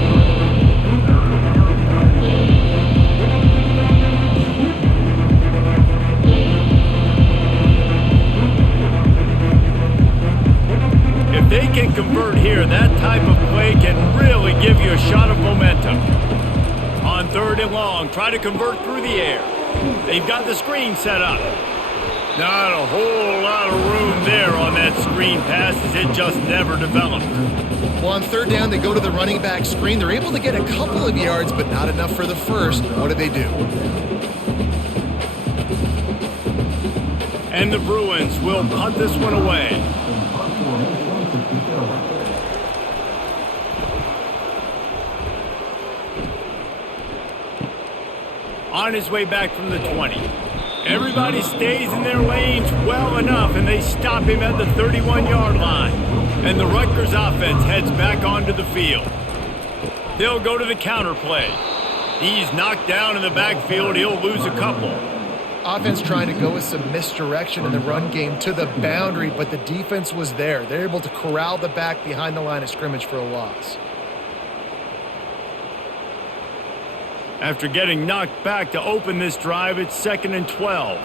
If they can convert here, that type of play can really give you a shot of momentum. On third and long, try to convert through the air. They've got the screen set up. Not a whole lot of room there on that screen pass, as it just never developed. Well, on third down, they go to the running back screen. They're able to get a couple of yards, but not enough for the first. What do they do? And the Bruins will punt this one away. On his way back from the 20. Everybody stays in their lanes well enough, and they stop him at the 31-yard line. And the Rutgers offense heads back onto the field. They'll go to the counter play. He's knocked down in the backfield. He'll lose a couple. Offense trying to go with some misdirection in the run game to the boundary, but the defense was there. They're able to corral the back behind the line of scrimmage for a loss. After getting knocked back to open this drive, it's 2nd and 12.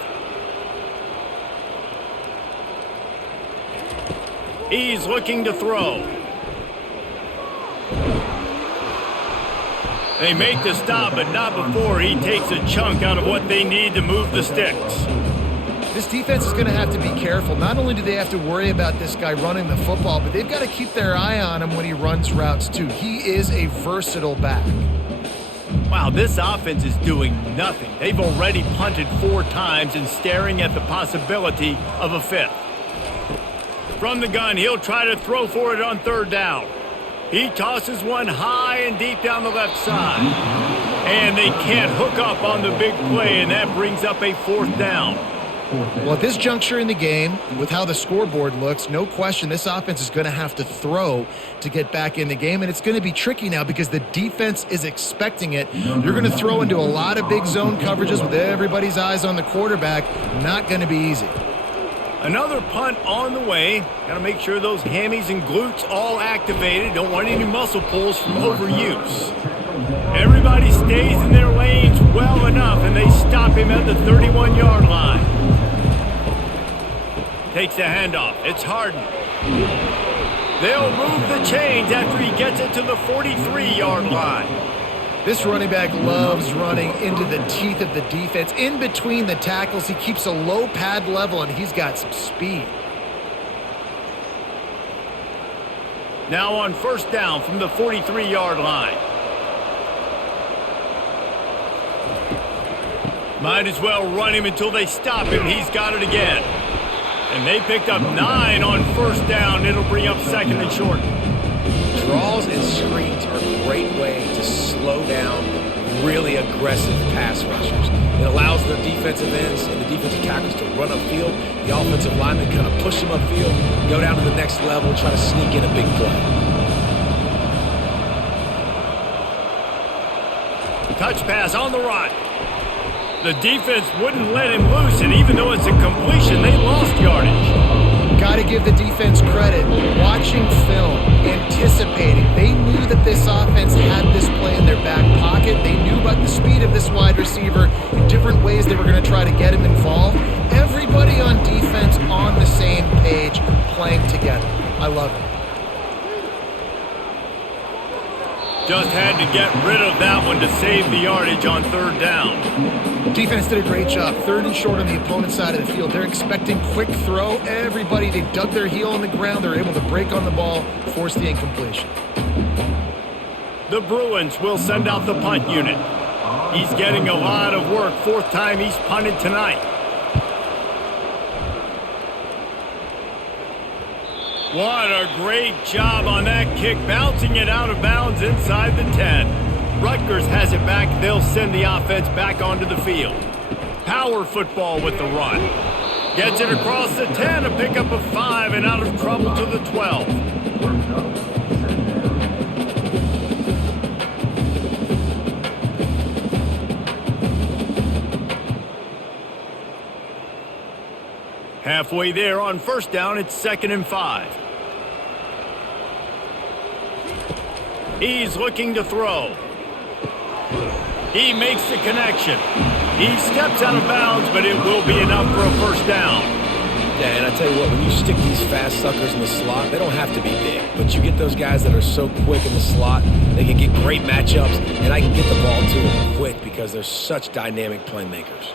He's looking to throw. They make the stop, but not before he takes a chunk out of what they need to move the sticks. This defense is going to have to be careful. Not only do they have to worry about this guy running the football, but they've got to keep their eye on him when he runs routes too. He is a versatile back. Wow, this offense is doing nothing. They've already punted 4 times and staring at the possibility of a 5th. From the gun, he'll try to throw for it on third down. He tosses one high and deep down the left side. And they can't hook up on the big play, and that brings up a 4th down. Well, at this juncture in the game, with how the scoreboard looks, no question this offense is going to have to throw to get back in the game, and it's going to be tricky now because the defense is expecting it. You're going to throw into a lot of big zone coverages with everybody's eyes on the quarterback. Not going to be easy. Another punt on the way. Got to make sure those hammies and glutes all activated. Don't want any muscle pulls from overuse. Everybody stays in their lanes well enough, and they stop him at the 31-yard line. Takes the handoff. It's Harden. They'll move the chains after he gets it to the 43-yard line. This running back loves running into the teeth of the defense. In between the tackles, he keeps a low pad level, and he's got some speed. Now on first down from the 43-yard line. Might as well run him until they stop him. He's got it again. And they picked up 9 on first down. It'll bring up second and short. Draws and screens are a great way to slow down really aggressive pass rushers. It allows the defensive ends and the defensive tackles to run upfield. The offensive linemen kind of push them upfield, go down to the next level, try to sneak in a big play. Touch pass on the right. The defense wouldn't let him loose, and even though it's a completion, they lost yardage. Got to give the defense credit. Watching film, anticipating. They knew that this offense had this play in their back pocket. They knew about the speed of this wide receiver in different ways they were going to try to get him involved. Everybody on defense on the same page, playing together. I love it. Just had to get rid of that one to save the yardage on third down. Defense did a great job. Third and short on the opponent's side of the field. They're expecting quick throw. Everybody, they dug their heel on the ground. They're able to break on the ball, force the incompletion. The Bruins will send out the punt unit. He's getting a lot of work. Fourth time he's punted tonight. What a great job on that kick, bouncing it out of bounds inside the 10. Rutgers has it back. They'll send the offense back onto the field. Power football with the run. Gets it across the 10, a pickup of 5, and out of trouble to the 12. Halfway there on first down, it's 2nd and 5. He's looking to throw. He makes the connection. He steps out of bounds, but it will be enough for a first down. Yeah, and I tell you what, when you stick these fast suckers in the slot, they don't have to be big. But you get those guys that are so quick in the slot, they can get great matchups, and I can get the ball to them quick because they're such dynamic playmakers.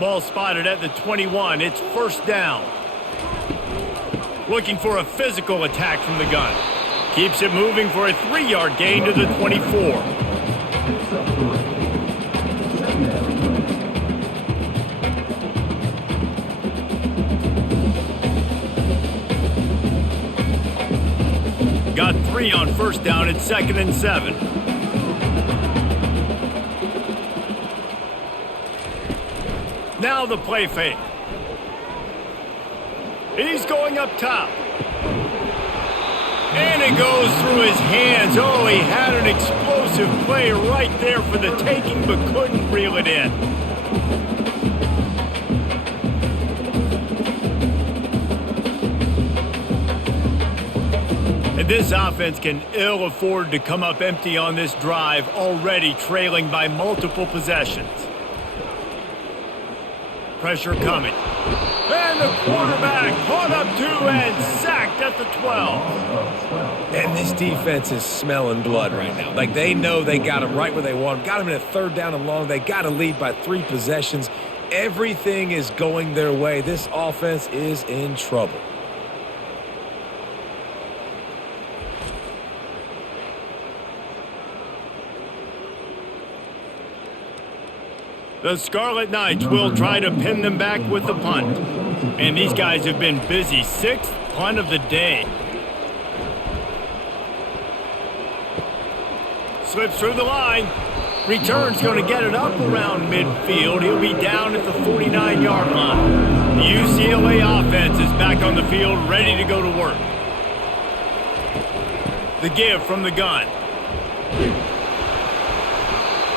Ball spotted at the 21. It's first down. Looking for a physical attack from the gun. Keeps it moving for a 3-yard gain to the 24. Got 3 on first down at 2nd and 7. Now the play fake. He's going up top. And it goes through his hands. Oh, he had an explosive play right there for the taking, but couldn't reel it in. And this offense can ill afford to come up empty on this drive, already trailing by multiple possessions. Pressure coming. And the quarterback caught up 2 and sacked at the 12. And this defense is smelling blood right now. Like, they know they got him right where they want him. Got him in a 3rd down and long. They got to lead by 3 possessions. Everything is going their way. This offense is in trouble. The Scarlet Knights will try to pin them back with the punt. And these guys have been busy. 6th punt of the day. Slips through the line. Return's going to get it up around midfield. He'll be down at the 49-yard line. The UCLA offense is back on the field, ready to go to work. The give from the gun.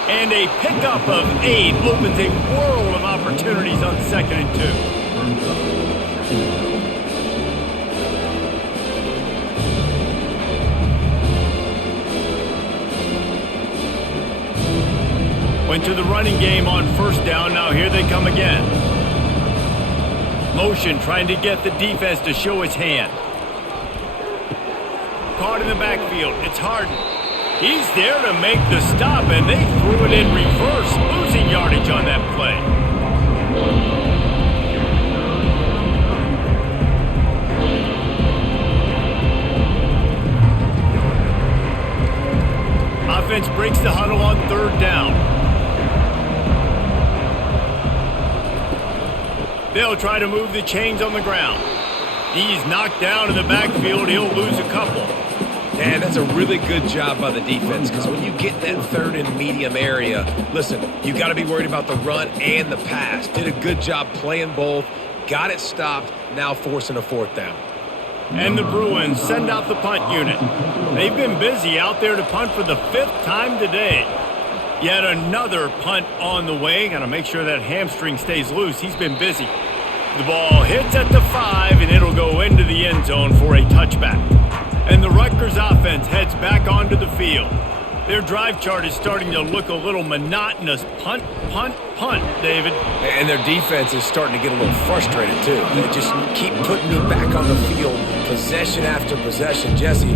And a pickup of 8 opens a world of opportunities on 2nd and 2. Went to the running game on 1st down. Now here they come again. Motion trying to get the defense to show his hand. Caught in the backfield. It's Harden. He's there to make the stop, and they threw it in reverse, losing yardage on that play. Offense breaks the huddle on 3rd down. They'll try to move the chains on the ground. He's knocked down in the backfield. He'll lose a couple. And that's a really good job by the defense, because when you get that 3rd and medium area, listen, you got to be worried about the run and the pass. Did a good job playing both, got it stopped, now forcing a 4th down. And the Bruins send out the punt unit. They've been busy out there to punt for the 5th time today. Yet another punt on the way. Got to make sure that hamstring stays loose. He's been busy. The ball hits at the 5, and it'll go into the end zone for a touchback. And the Rutgers offense heads back onto the field. Their drive chart is starting to look a little monotonous. Punt, punt, punt, David. And their defense is starting to get a little frustrated, too. They just keep putting me back on the field, possession after possession. Jesse,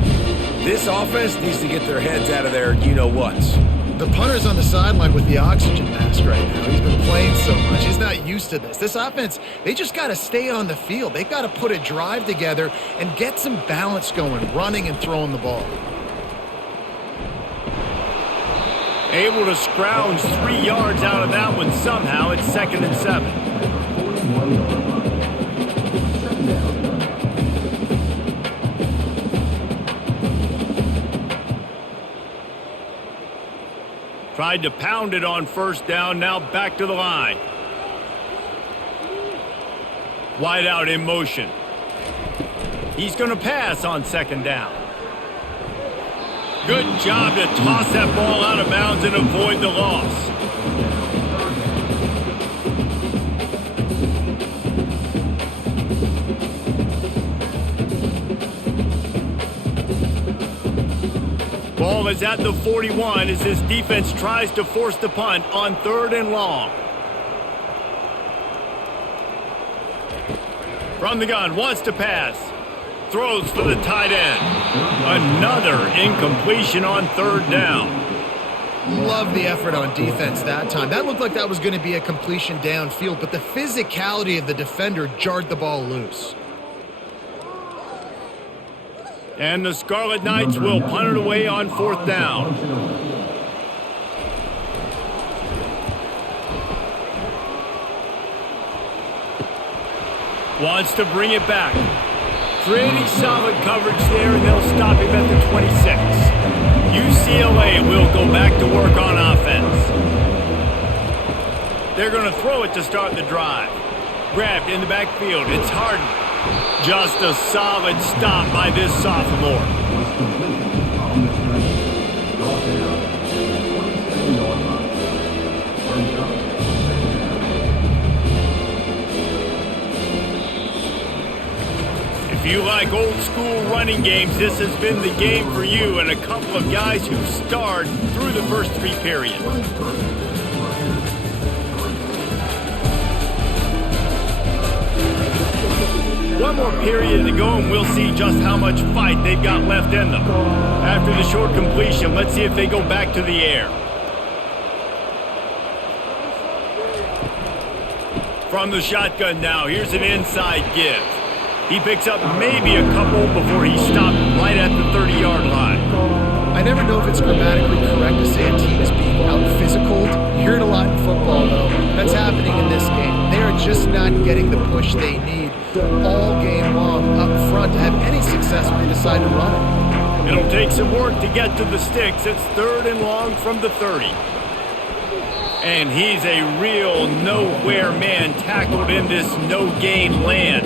this offense needs to get their heads out of their you-know-whats. The punter's on the sideline with the oxygen mask right now. He's been playing so much. He's not used to this. This offense, they just got to stay on the field. They've got to put a drive together and get some balance going, running and throwing the ball. Able to scrounge 3 yards out of that one somehow. It's 2nd and 7. Tried to pound it on 1st down, now back to the line. Wide out in motion. He's going to pass on 2nd down. Good job to toss that ball out of bounds and avoid the loss. Ball is at the 41 as this defense tries to force the punt on 3rd and long. From the gun, wants to pass. Throws for the tight end. Another incompletion on 3rd down. Love the effort on defense that time. That looked like that was going to be a completion downfield, but the physicality of the defender jarred the ball loose. And the Scarlet Knights will punt it away on 4th down. Wants to bring it back. Pretty solid coverage there, and they'll stop him at the 26. UCLA will go back to work on offense. They're going to throw it to start the drive. Grabbed in the backfield. It's Harden. Just a solid stop by this sophomore. If you like old school running games, this has been the game for you and a couple of guys who starred through the first 3 periods. One more period to go, and we'll see just how much fight they've got left in them. After the short completion, let's see if they go back to the air. From the shotgun now, here's an inside give. He picks up maybe a couple before he stopped right at the 30-yard line. I never know if it's grammatically correct to say a team is being out-physicaled. You hear it a lot in football, though. That's happening in this game. They are just not getting the push they need all game long up front to have any success when they decide to run it. It'll take some work to get to the sticks. It's 3rd and long from the 30. And he's a real nowhere man tackled in this no-gain land.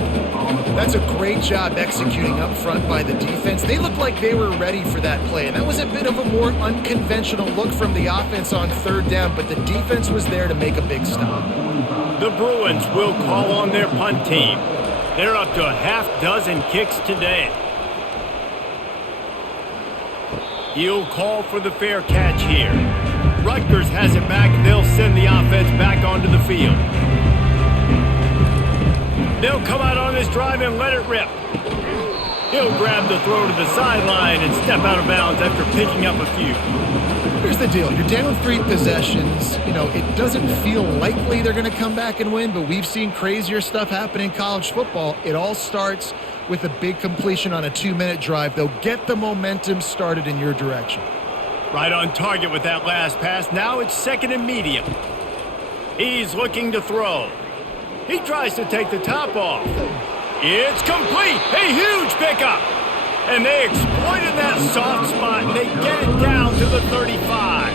That's a great job executing up front by the defense. They looked like they were ready for that play, and that was a bit of a more unconventional look from the offense on third down, but the defense was there to make a big stop. The Bruins will call on their punt team. They're up to a half dozen kicks today. He'll call for the fair catch here. Rutgers has it back, and they'll send the offense back onto the field. They'll come out on this drive and let it rip. He'll grab the throw to the sideline and step out of bounds after picking up a few. Here's the deal. You're down 3 possessions. You know, it doesn't feel likely they're going to come back and win, but we've seen crazier stuff happen in college football. It all starts with a big completion on a 2-minute drive. They'll get the momentum started in your direction. Right on target with that last pass. Now it's 2nd and medium. He's looking to throw. He tries to take the top off. It's complete. A huge pickup. And they exploited that soft spot, and they get it down to the 35.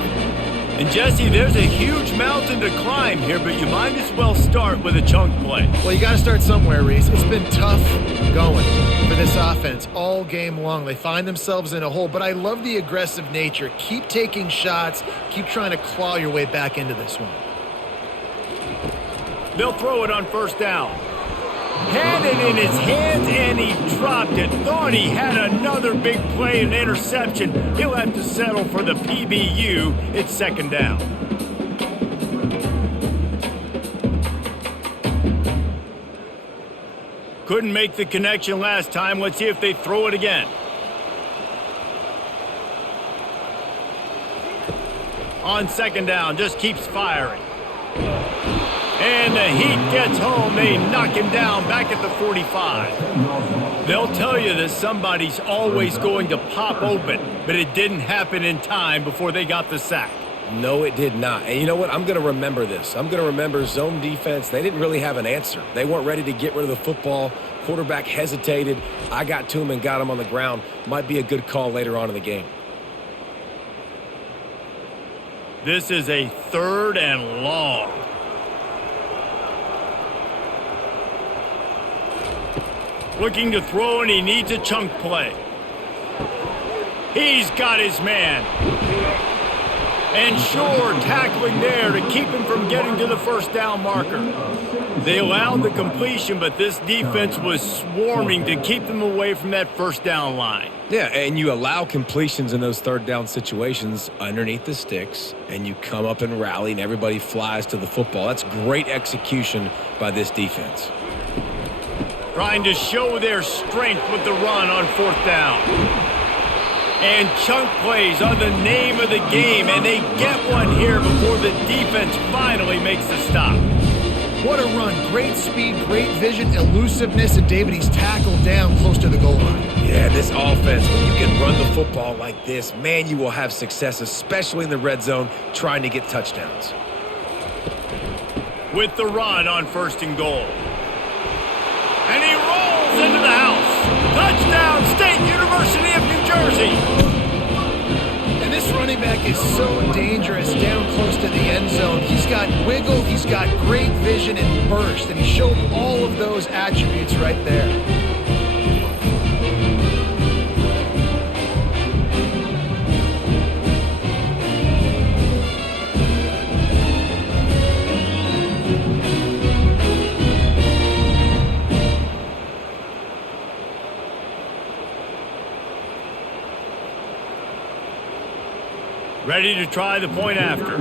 And, Jesse, there's a huge mountain to climb here, but you might as well start with a chunk play. Well, you got to start somewhere, Reese. It's been tough going for this offense all game long. They find themselves in a hole, but I love the aggressive nature. Keep taking shots. Keep trying to claw your way back into this one. They'll throw it on first down. Had it in his hands, and he dropped it. Thought he had another big play and interception. He'll have to settle for the PBU. It's 2nd down. Couldn't make the connection last time. Let's see if they throw it again. On 2nd down, just keeps firing. And the heat gets home. They knock him down back at the 45. They'll tell you that somebody's always going to pop open, but it didn't happen in time before they got the sack. No, it did not. And you know what? I'm going to remember this. I'm going to remember zone defense. They didn't really have an answer. They weren't ready to get rid of the football. Quarterback hesitated. I got to him and got him on the ground. Might be a good call later on in the game. This is a 3rd and long. Looking to throw, and he needs a chunk play. He's got his man. And sure, tackling there to keep him from getting to the first down marker. They allowed the completion, but this defense was swarming to keep them away from that first down line. Yeah, and you allow completions in those 3rd down situations underneath the sticks, and you come up and rally, and everybody flies to the football. That's great execution by this defense. Trying to show their strength with the run on 4th down. And chunk plays are the name of the game, and they get one here before the defense finally makes the stop. What a run. Great speed, great vision, elusiveness, and David, he's tackled down close to the goal line. Yeah, this offense, when you can run the football like this, man, you will have success, especially in the red zone, trying to get touchdowns. With the run on 1st and goal. And he rolls into the house. Touchdown, State University of New Jersey. And this running back is so dangerous down close to the end zone. He's got wiggle, he's got great vision and burst, and he showed all of those attributes right there. Ready to try the point after.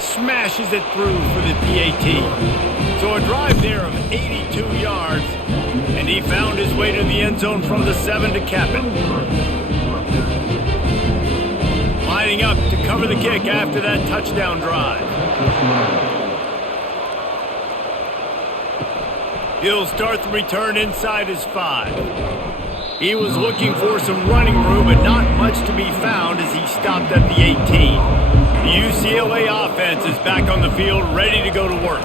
Smashes it through for the PAT. So a drive there of 82 yards, and he found his way to the end zone from the 7 to cap it. Lining up to cover the kick after that touchdown drive. He'll start the return inside his 5. He was looking for some running room, but not much to be found as he stopped at the 18. The UCLA offense is back on the field, ready to go to work.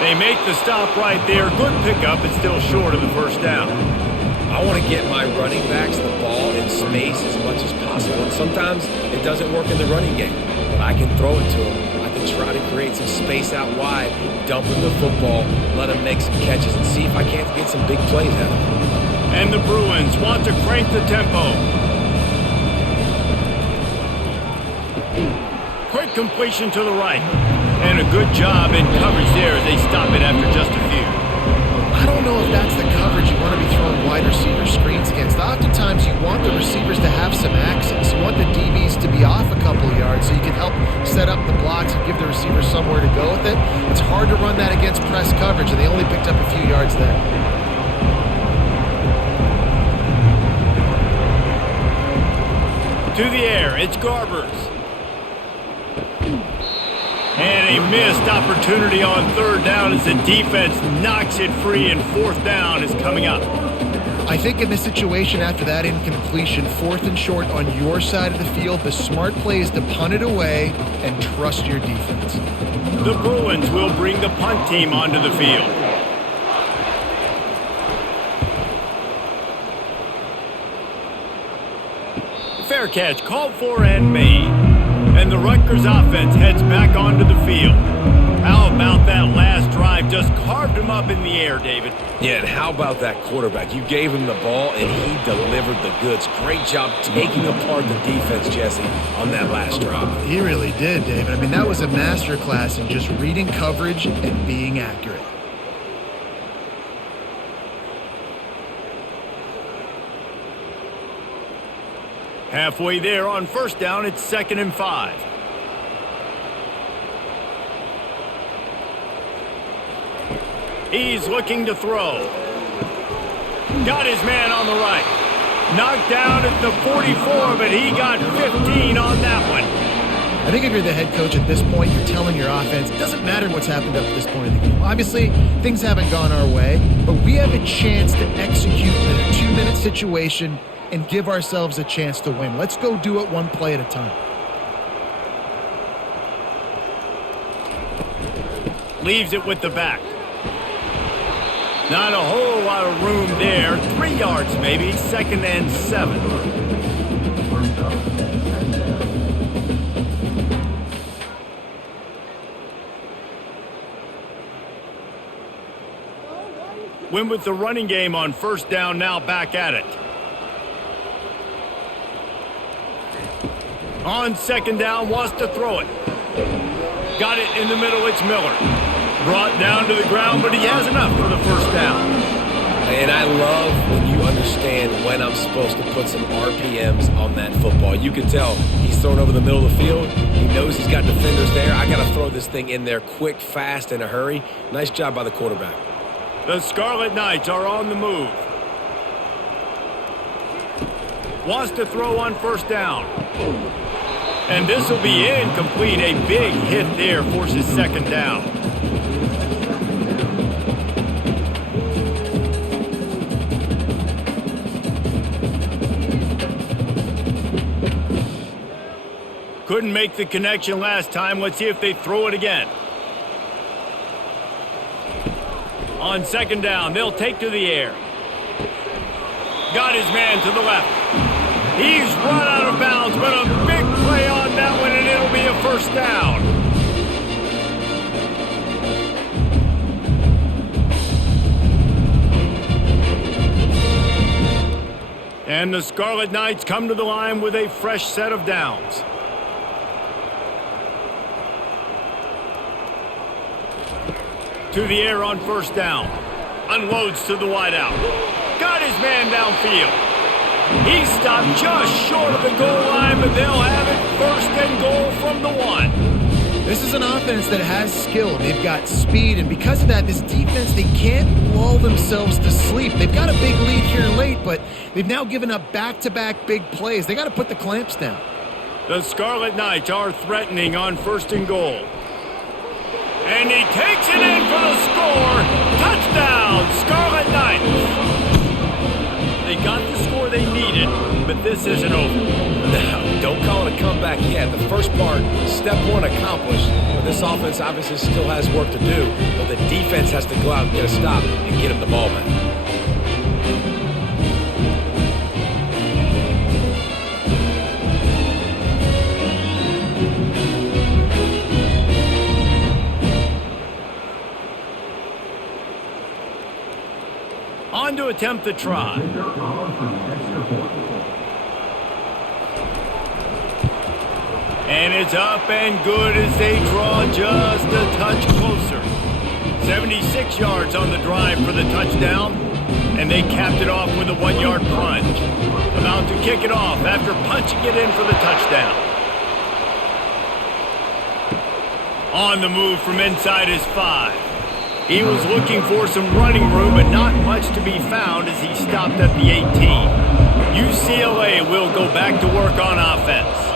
They make the stop right there. Good pickup, but still short of the first down. I want to get my running backs the ball in space as much as possible. And sometimes it doesn't work in the running game, but I can throw it to them. I can try to create some space out wide, dump them the football, let them make some catches, and see if I can't get some big plays out of them. And the Bruins want to crank the tempo. Quick completion to the right. And a good job in coverage there as they stop it after just a few. I don't know if that's the coverage you want to be throwing wide receiver screens against. Oftentimes you want the receivers to have some access. You want the DBs to be off a couple of yards so you can help set up the blocks and give the receiver somewhere to go with it. It's hard to run that against press coverage, and they only picked up a few yards there. To the air, it's Garbers. And a missed opportunity on third down as the defense knocks it free, and fourth down is coming up. I think in this situation after that incompletion, 4th and short on your side of the field, the smart play is to punt it away and trust your defense. The Bruins will bring the punt team onto the field. Fair catch called for and made. And the Rutgers offense heads back onto the field. How about that last drive? Just carved him up in the air, David. Yeah, and how about that quarterback? You gave him the ball, and he delivered the goods. Great job taking apart the defense, Jesse, on that last drive. He really did, David. I mean, that was a masterclass in just reading coverage and being accurate. Halfway there on first down, it's 2nd and 5. He's looking to throw. Got his man on the right. Knocked down at the 44, but he got 15 on that one. I think if you're the head coach at this point, you're telling your offense, it doesn't matter what's happened up to this point in the game. Obviously, things haven't gone our way, but we have a chance to execute in a 2-minute situation and give ourselves a chance to win. Let's go do it one play at a time. Leaves it with the back. Not a whole lot of room there. 3 yards maybe. 2nd and 7. Win with the running game on first down, now back at it. On 2nd down, wants to throw it. Got it in the middle, it's Miller. Brought down to the ground, but he has enough for the first down. And I love when you understand when I'm supposed to put some RPMs on that football. You can tell he's thrown over the middle of the field. He knows he's got defenders there. I got to throw this thing in there quick, fast, in a hurry. Nice job by the quarterback. The Scarlet Knights are on the move. Wants to throw on first down. And this will be incomplete. A big hit there forces 2nd down. Couldn't make the connection last time. Let's see if they throw it again. On 2nd down, they'll take to the air. Got his man to the left. He's run out of bounds, but a big play on that one, and it'll be a first down. And the Scarlet Knights come to the line with a fresh set of downs. To the air on first down. Unloads to the wideout. Got his man downfield. He stopped just short of the goal line, but they'll have it 1st and goal from the 1. This is an offense that has skill. They've got speed, and because of that, this defense, they can't lull themselves to sleep. They've got a big lead here late, but they've now given up back-to-back big plays. They got to put the clamps down. The Scarlet Knights are threatening on 1st and goal. And he takes it in for the score. Touchdown, Scarlet Knights. They got the score they needed, but this isn't over. No, don't call it a comeback yet. The first part, step 1 accomplished, but this offense obviously still has work to do, but the defense has to go out and get a stop and get him the ball back. On to attempt the try. And it's up and good as they draw just a touch closer. 76 yards on the drive for the touchdown, and they capped it off with a 1-yard plunge. About to kick it off after punching it in for the touchdown. On the move from inside his 5. He was looking for some running room, but not much to be found as he stopped at the 18. UCLA will go back to work on offense.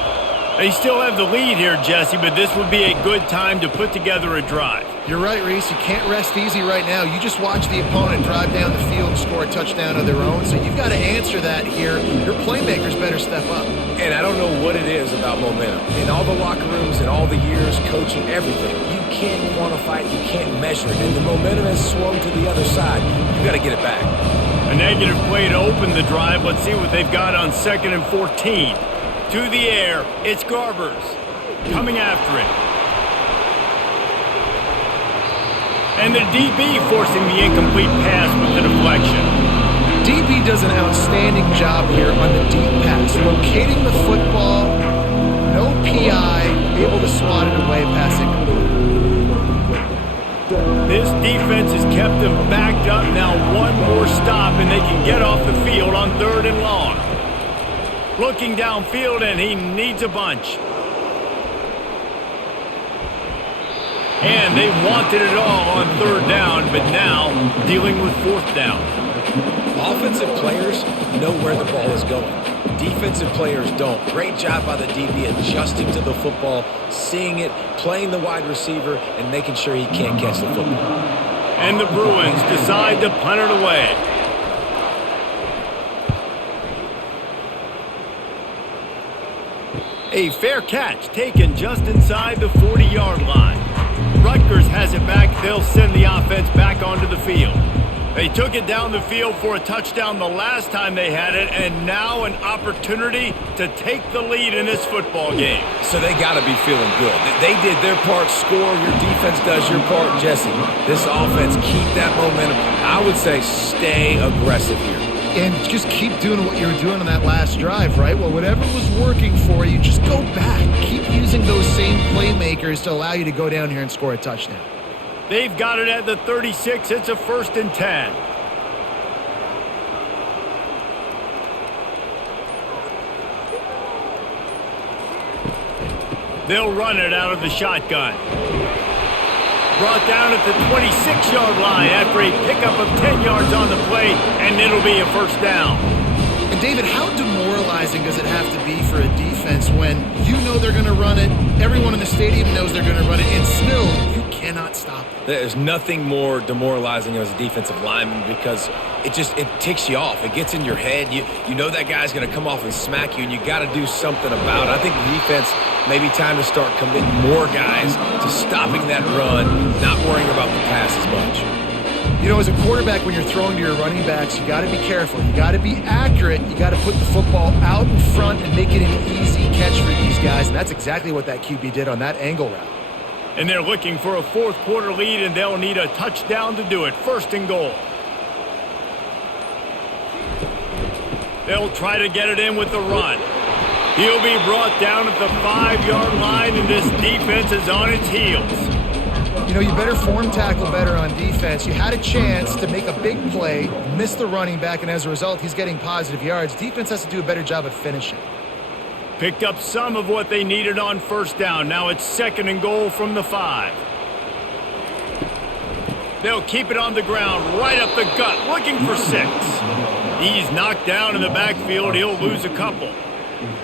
They still have the lead here, Jesse, but this would be a good time to put together a drive. You're right, Reese. You can't rest easy right now. You just watch the opponent drive down the field and score a touchdown of their own, so you've got to answer that here. Your playmakers better step up. And I don't know what it is about momentum. In all the locker rooms, in all the years, coaching, everything, you can't quantify it, you can't measure it. And the momentum has swung to the other side. You got to get it back. A negative play to open the drive. Let's see what they've got on 2nd and 14. To the air, it's Garbers coming after it. And the DB forcing the incomplete pass with the deflection. DB does an outstanding job here on the deep pass, locating the football, no PI, able to swat it away, pass incomplete. This defense has kept them backed up. Now one more stop, and they can get off the field on 3rd and long. Looking downfield, and he needs a bunch. And they wanted it all on 3rd down, but now dealing with 4th down. Offensive players know where the ball is going. Defensive players don't. Great job by the DB adjusting to the football, seeing it, playing the wide receiver, and making sure he can't catch the football. And the Bruins decide to punt it away. A fair catch taken just inside the 40-yard line. Rutgers has it back. They'll send the offense back onto the field. They took it down the field for a touchdown the last time they had it, and now an opportunity to take the lead in this football game. So they got to be feeling good. They did their part, score. Your defense does your part, Jesse. This offense, keep that momentum. I would say stay aggressive here. And just keep doing what you were doing on that last drive, right? Well, whatever was working for you, just go back. Keep using those same playmakers to allow you to go down here and score a touchdown. They've got it at the 36. It's a 1st and 10. They'll run it out of the shotgun. Brought down at the 26-yard line after a pickup of 10 yards on the play, and it'll be a 1st down. And David, how demoralizing does it have to be for a defense when you know they're going to run it, everyone in the stadium knows they're going to run it, and still you cannot stop it? There's nothing more demoralizing as a defensive lineman because it ticks you off. It gets in your head. You know that guy's going to come off and smack you, and you got to do something about it. I think the defense maybe time to start committing more guys to stopping that run, not worrying about the pass as much. You know, as a quarterback, when you're throwing to your running backs, you got to be careful. You got to be accurate. You got to put the football out in front and make it an easy catch for these guys, and that's exactly what that QB did on that angle route. And they're looking for a 4th quarter lead, and they'll need a touchdown to do it. 1st and goal. They'll try to get it in with the run. He'll be brought down at the 5-yard line, and this defense is on its heels. You know, you better form tackle better on defense. You had a chance to make a big play, miss the running back, and as a result, he's getting positive yards. Defense has to do a better job of finishing. Picked up some of what they needed on 1st down. Now it's 2nd and goal from the 5. They'll keep it on the ground, right up the gut, looking for 6. He's knocked down in the backfield. He'll lose a couple.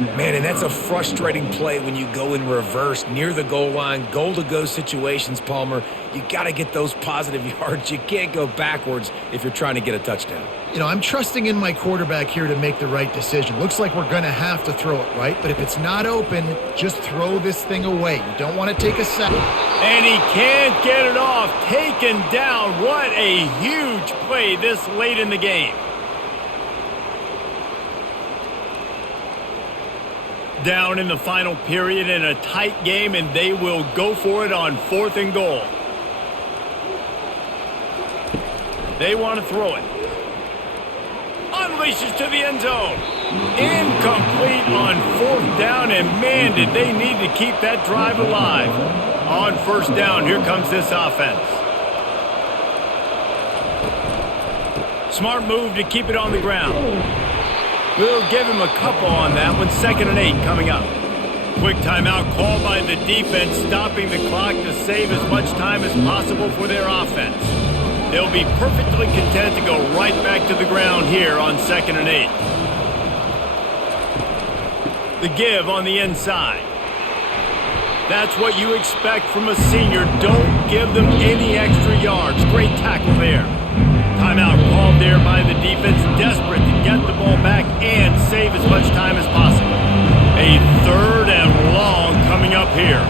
Man, and that's a frustrating play when you go in reverse near the goal line. Goal-to-go situations, Palmer. You got to get those positive yards. You can't go backwards if you're trying to get a touchdown. You know, I'm trusting in my quarterback here to make the right decision. Looks like we're going to have to throw it, right? But if it's not open, just throw this thing away. You don't want to take a sack. And he can't get it off. Taken down. What a huge play this late in the game. Down in the final period in a tight game, and they will go for it on 4th and goal. They want to throw it. Unleashes to the end zone. Incomplete on 4th down, and man, did they need to keep that drive alive. On 1st down, here comes this offense. Smart move to keep it on the ground. We'll give him a couple on that one. 2nd and 8 coming up. Quick timeout called by the defense, stopping the clock to save as much time as possible for their offense. They'll be perfectly content to go right back to the ground here on 2nd and 8. The give on the inside. That's what you expect from a senior. Don't give them any extra yards. Great tackle there. Timeout called there by the defense, desperate to get the ball back and save as much time as possible. A 3rd and long coming up here.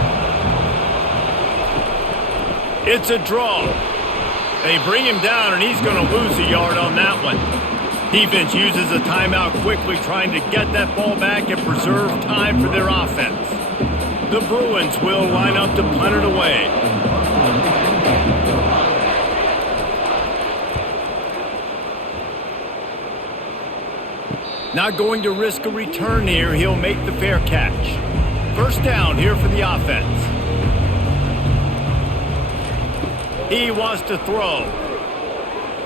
It's a draw. They bring him down, and he's going to lose a yard on that one. Defense uses a timeout quickly, trying to get that ball back and preserve time for their offense. The Bruins will line up to punt it away. Not going to risk a return here. He'll make the fair catch. 1st down here for the offense. He wants to throw.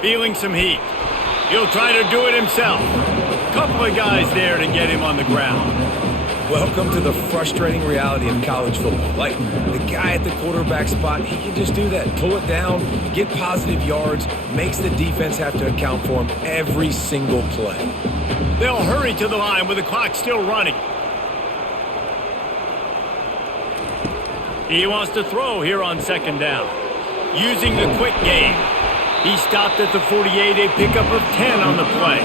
Feeling some heat. He'll try to do it himself. Couple of guys there to get him on the ground. Welcome to the frustrating reality of college football. Like, the guy at the quarterback spot, he can just do that. Pull it down, get positive yards, makes the defense have to account for him every single play. They'll hurry to the line with the clock still running. He wants to throw here on 2nd down. Using the quick game. He stopped at the 48, a pickup of 10 on the play.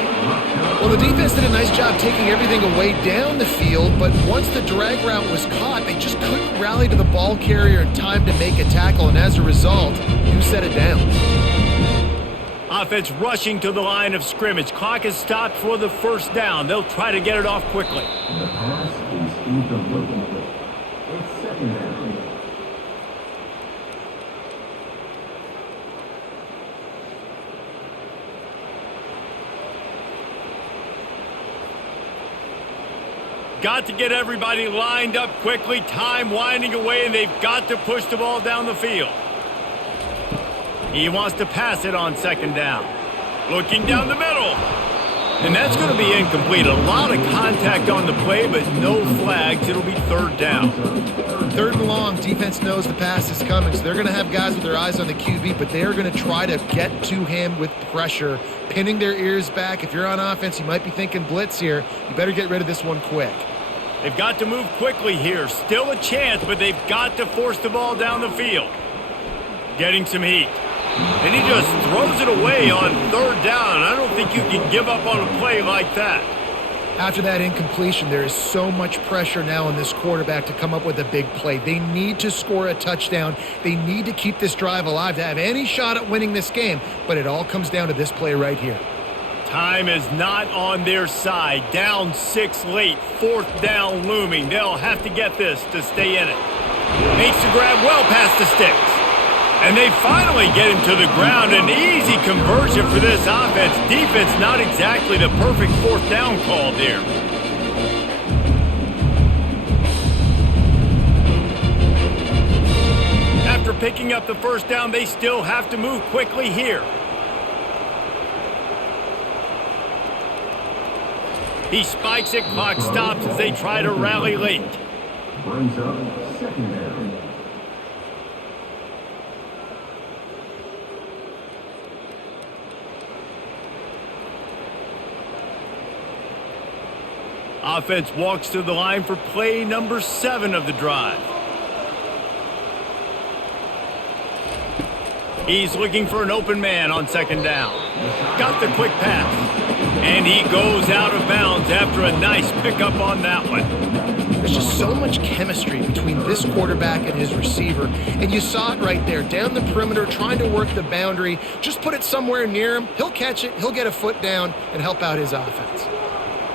Well, the defense did a nice job taking everything away down the field, but once the drag route was caught, they just couldn't rally to the ball carrier in time to make a tackle, and as a result, you set it down. Offense rushing to the line of scrimmage. Clock is stopped for the 1st down. They'll try to get it off quickly. The pass is incomplete. It's 2nd down. Got to get everybody lined up quickly. Time winding away, and they've got to push the ball down the field. He wants to pass it on 2nd down. Looking down the middle. And that's going to be incomplete. A lot of contact on the play, but no flags. It'll be 3rd down. 3rd and long. Defense knows the pass is coming, so they're going to have guys with their eyes on the QB, but they're going to try to get to him with pressure, pinning their ears back. If you're on offense, you might be thinking blitz here. You better get rid of this one quick. They've got to move quickly here. Still a chance, but they've got to force the ball down the field. Getting some heat. And he just throws it away on 3rd down. I don't think you can give up on a play like that. After that incompletion, there is so much pressure now on this quarterback to come up with a big play. They need to score a touchdown. They need to keep this drive alive to have any shot at winning this game. But it all comes down to this play right here. Time is not on their side. Down 6 late. 4th down looming. They'll have to get this to stay in it. Makes the grab well past the sticks. And they finally get him to the ground. An easy conversion for this offense. Defense not exactly the perfect 4th down call there. After picking up the 1st down, they still have to move quickly here. He spikes it, clock stops as they try to rally late. Brings up 2nd down. Offense walks to the line for play number 7 of the drive. He's looking for an open man on second down. Got the quick pass. And he goes out of bounds after a nice pickup on that one. There's just so much chemistry between this quarterback and his receiver. And you saw it right there, down the perimeter, trying to work the boundary. Just put it somewhere near him. He'll catch it. He'll get a foot down and help out his offense.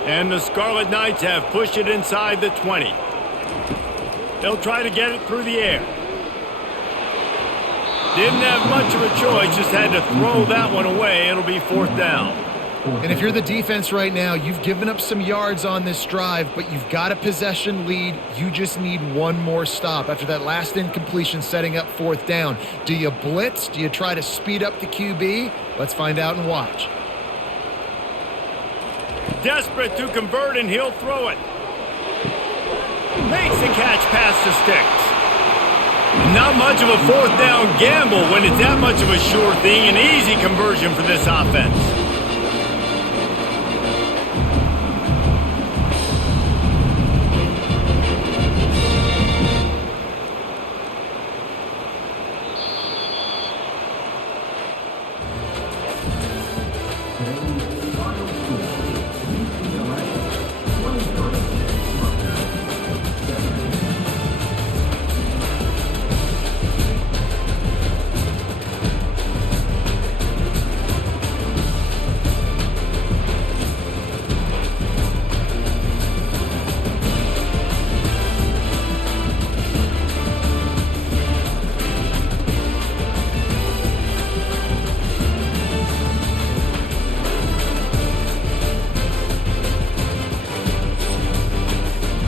And the Scarlet Knights have pushed it inside the 20. They'll try to get it through the air. Didn't have much of a choice, just had to throw that one away. It'll be 4th down. And if you're the defense right now, you've given up some yards on this drive, but you've got a possession lead. You just need one more stop after that last incompletion setting up 4th down. Do you blitz? Do you try to speed up the QB? Let's find out and watch. Desperate to convert, and he'll throw it. Makes the catch past the sticks. Not much of a 4th down gamble when it's that much of a sure thing. An easy conversion for this offense.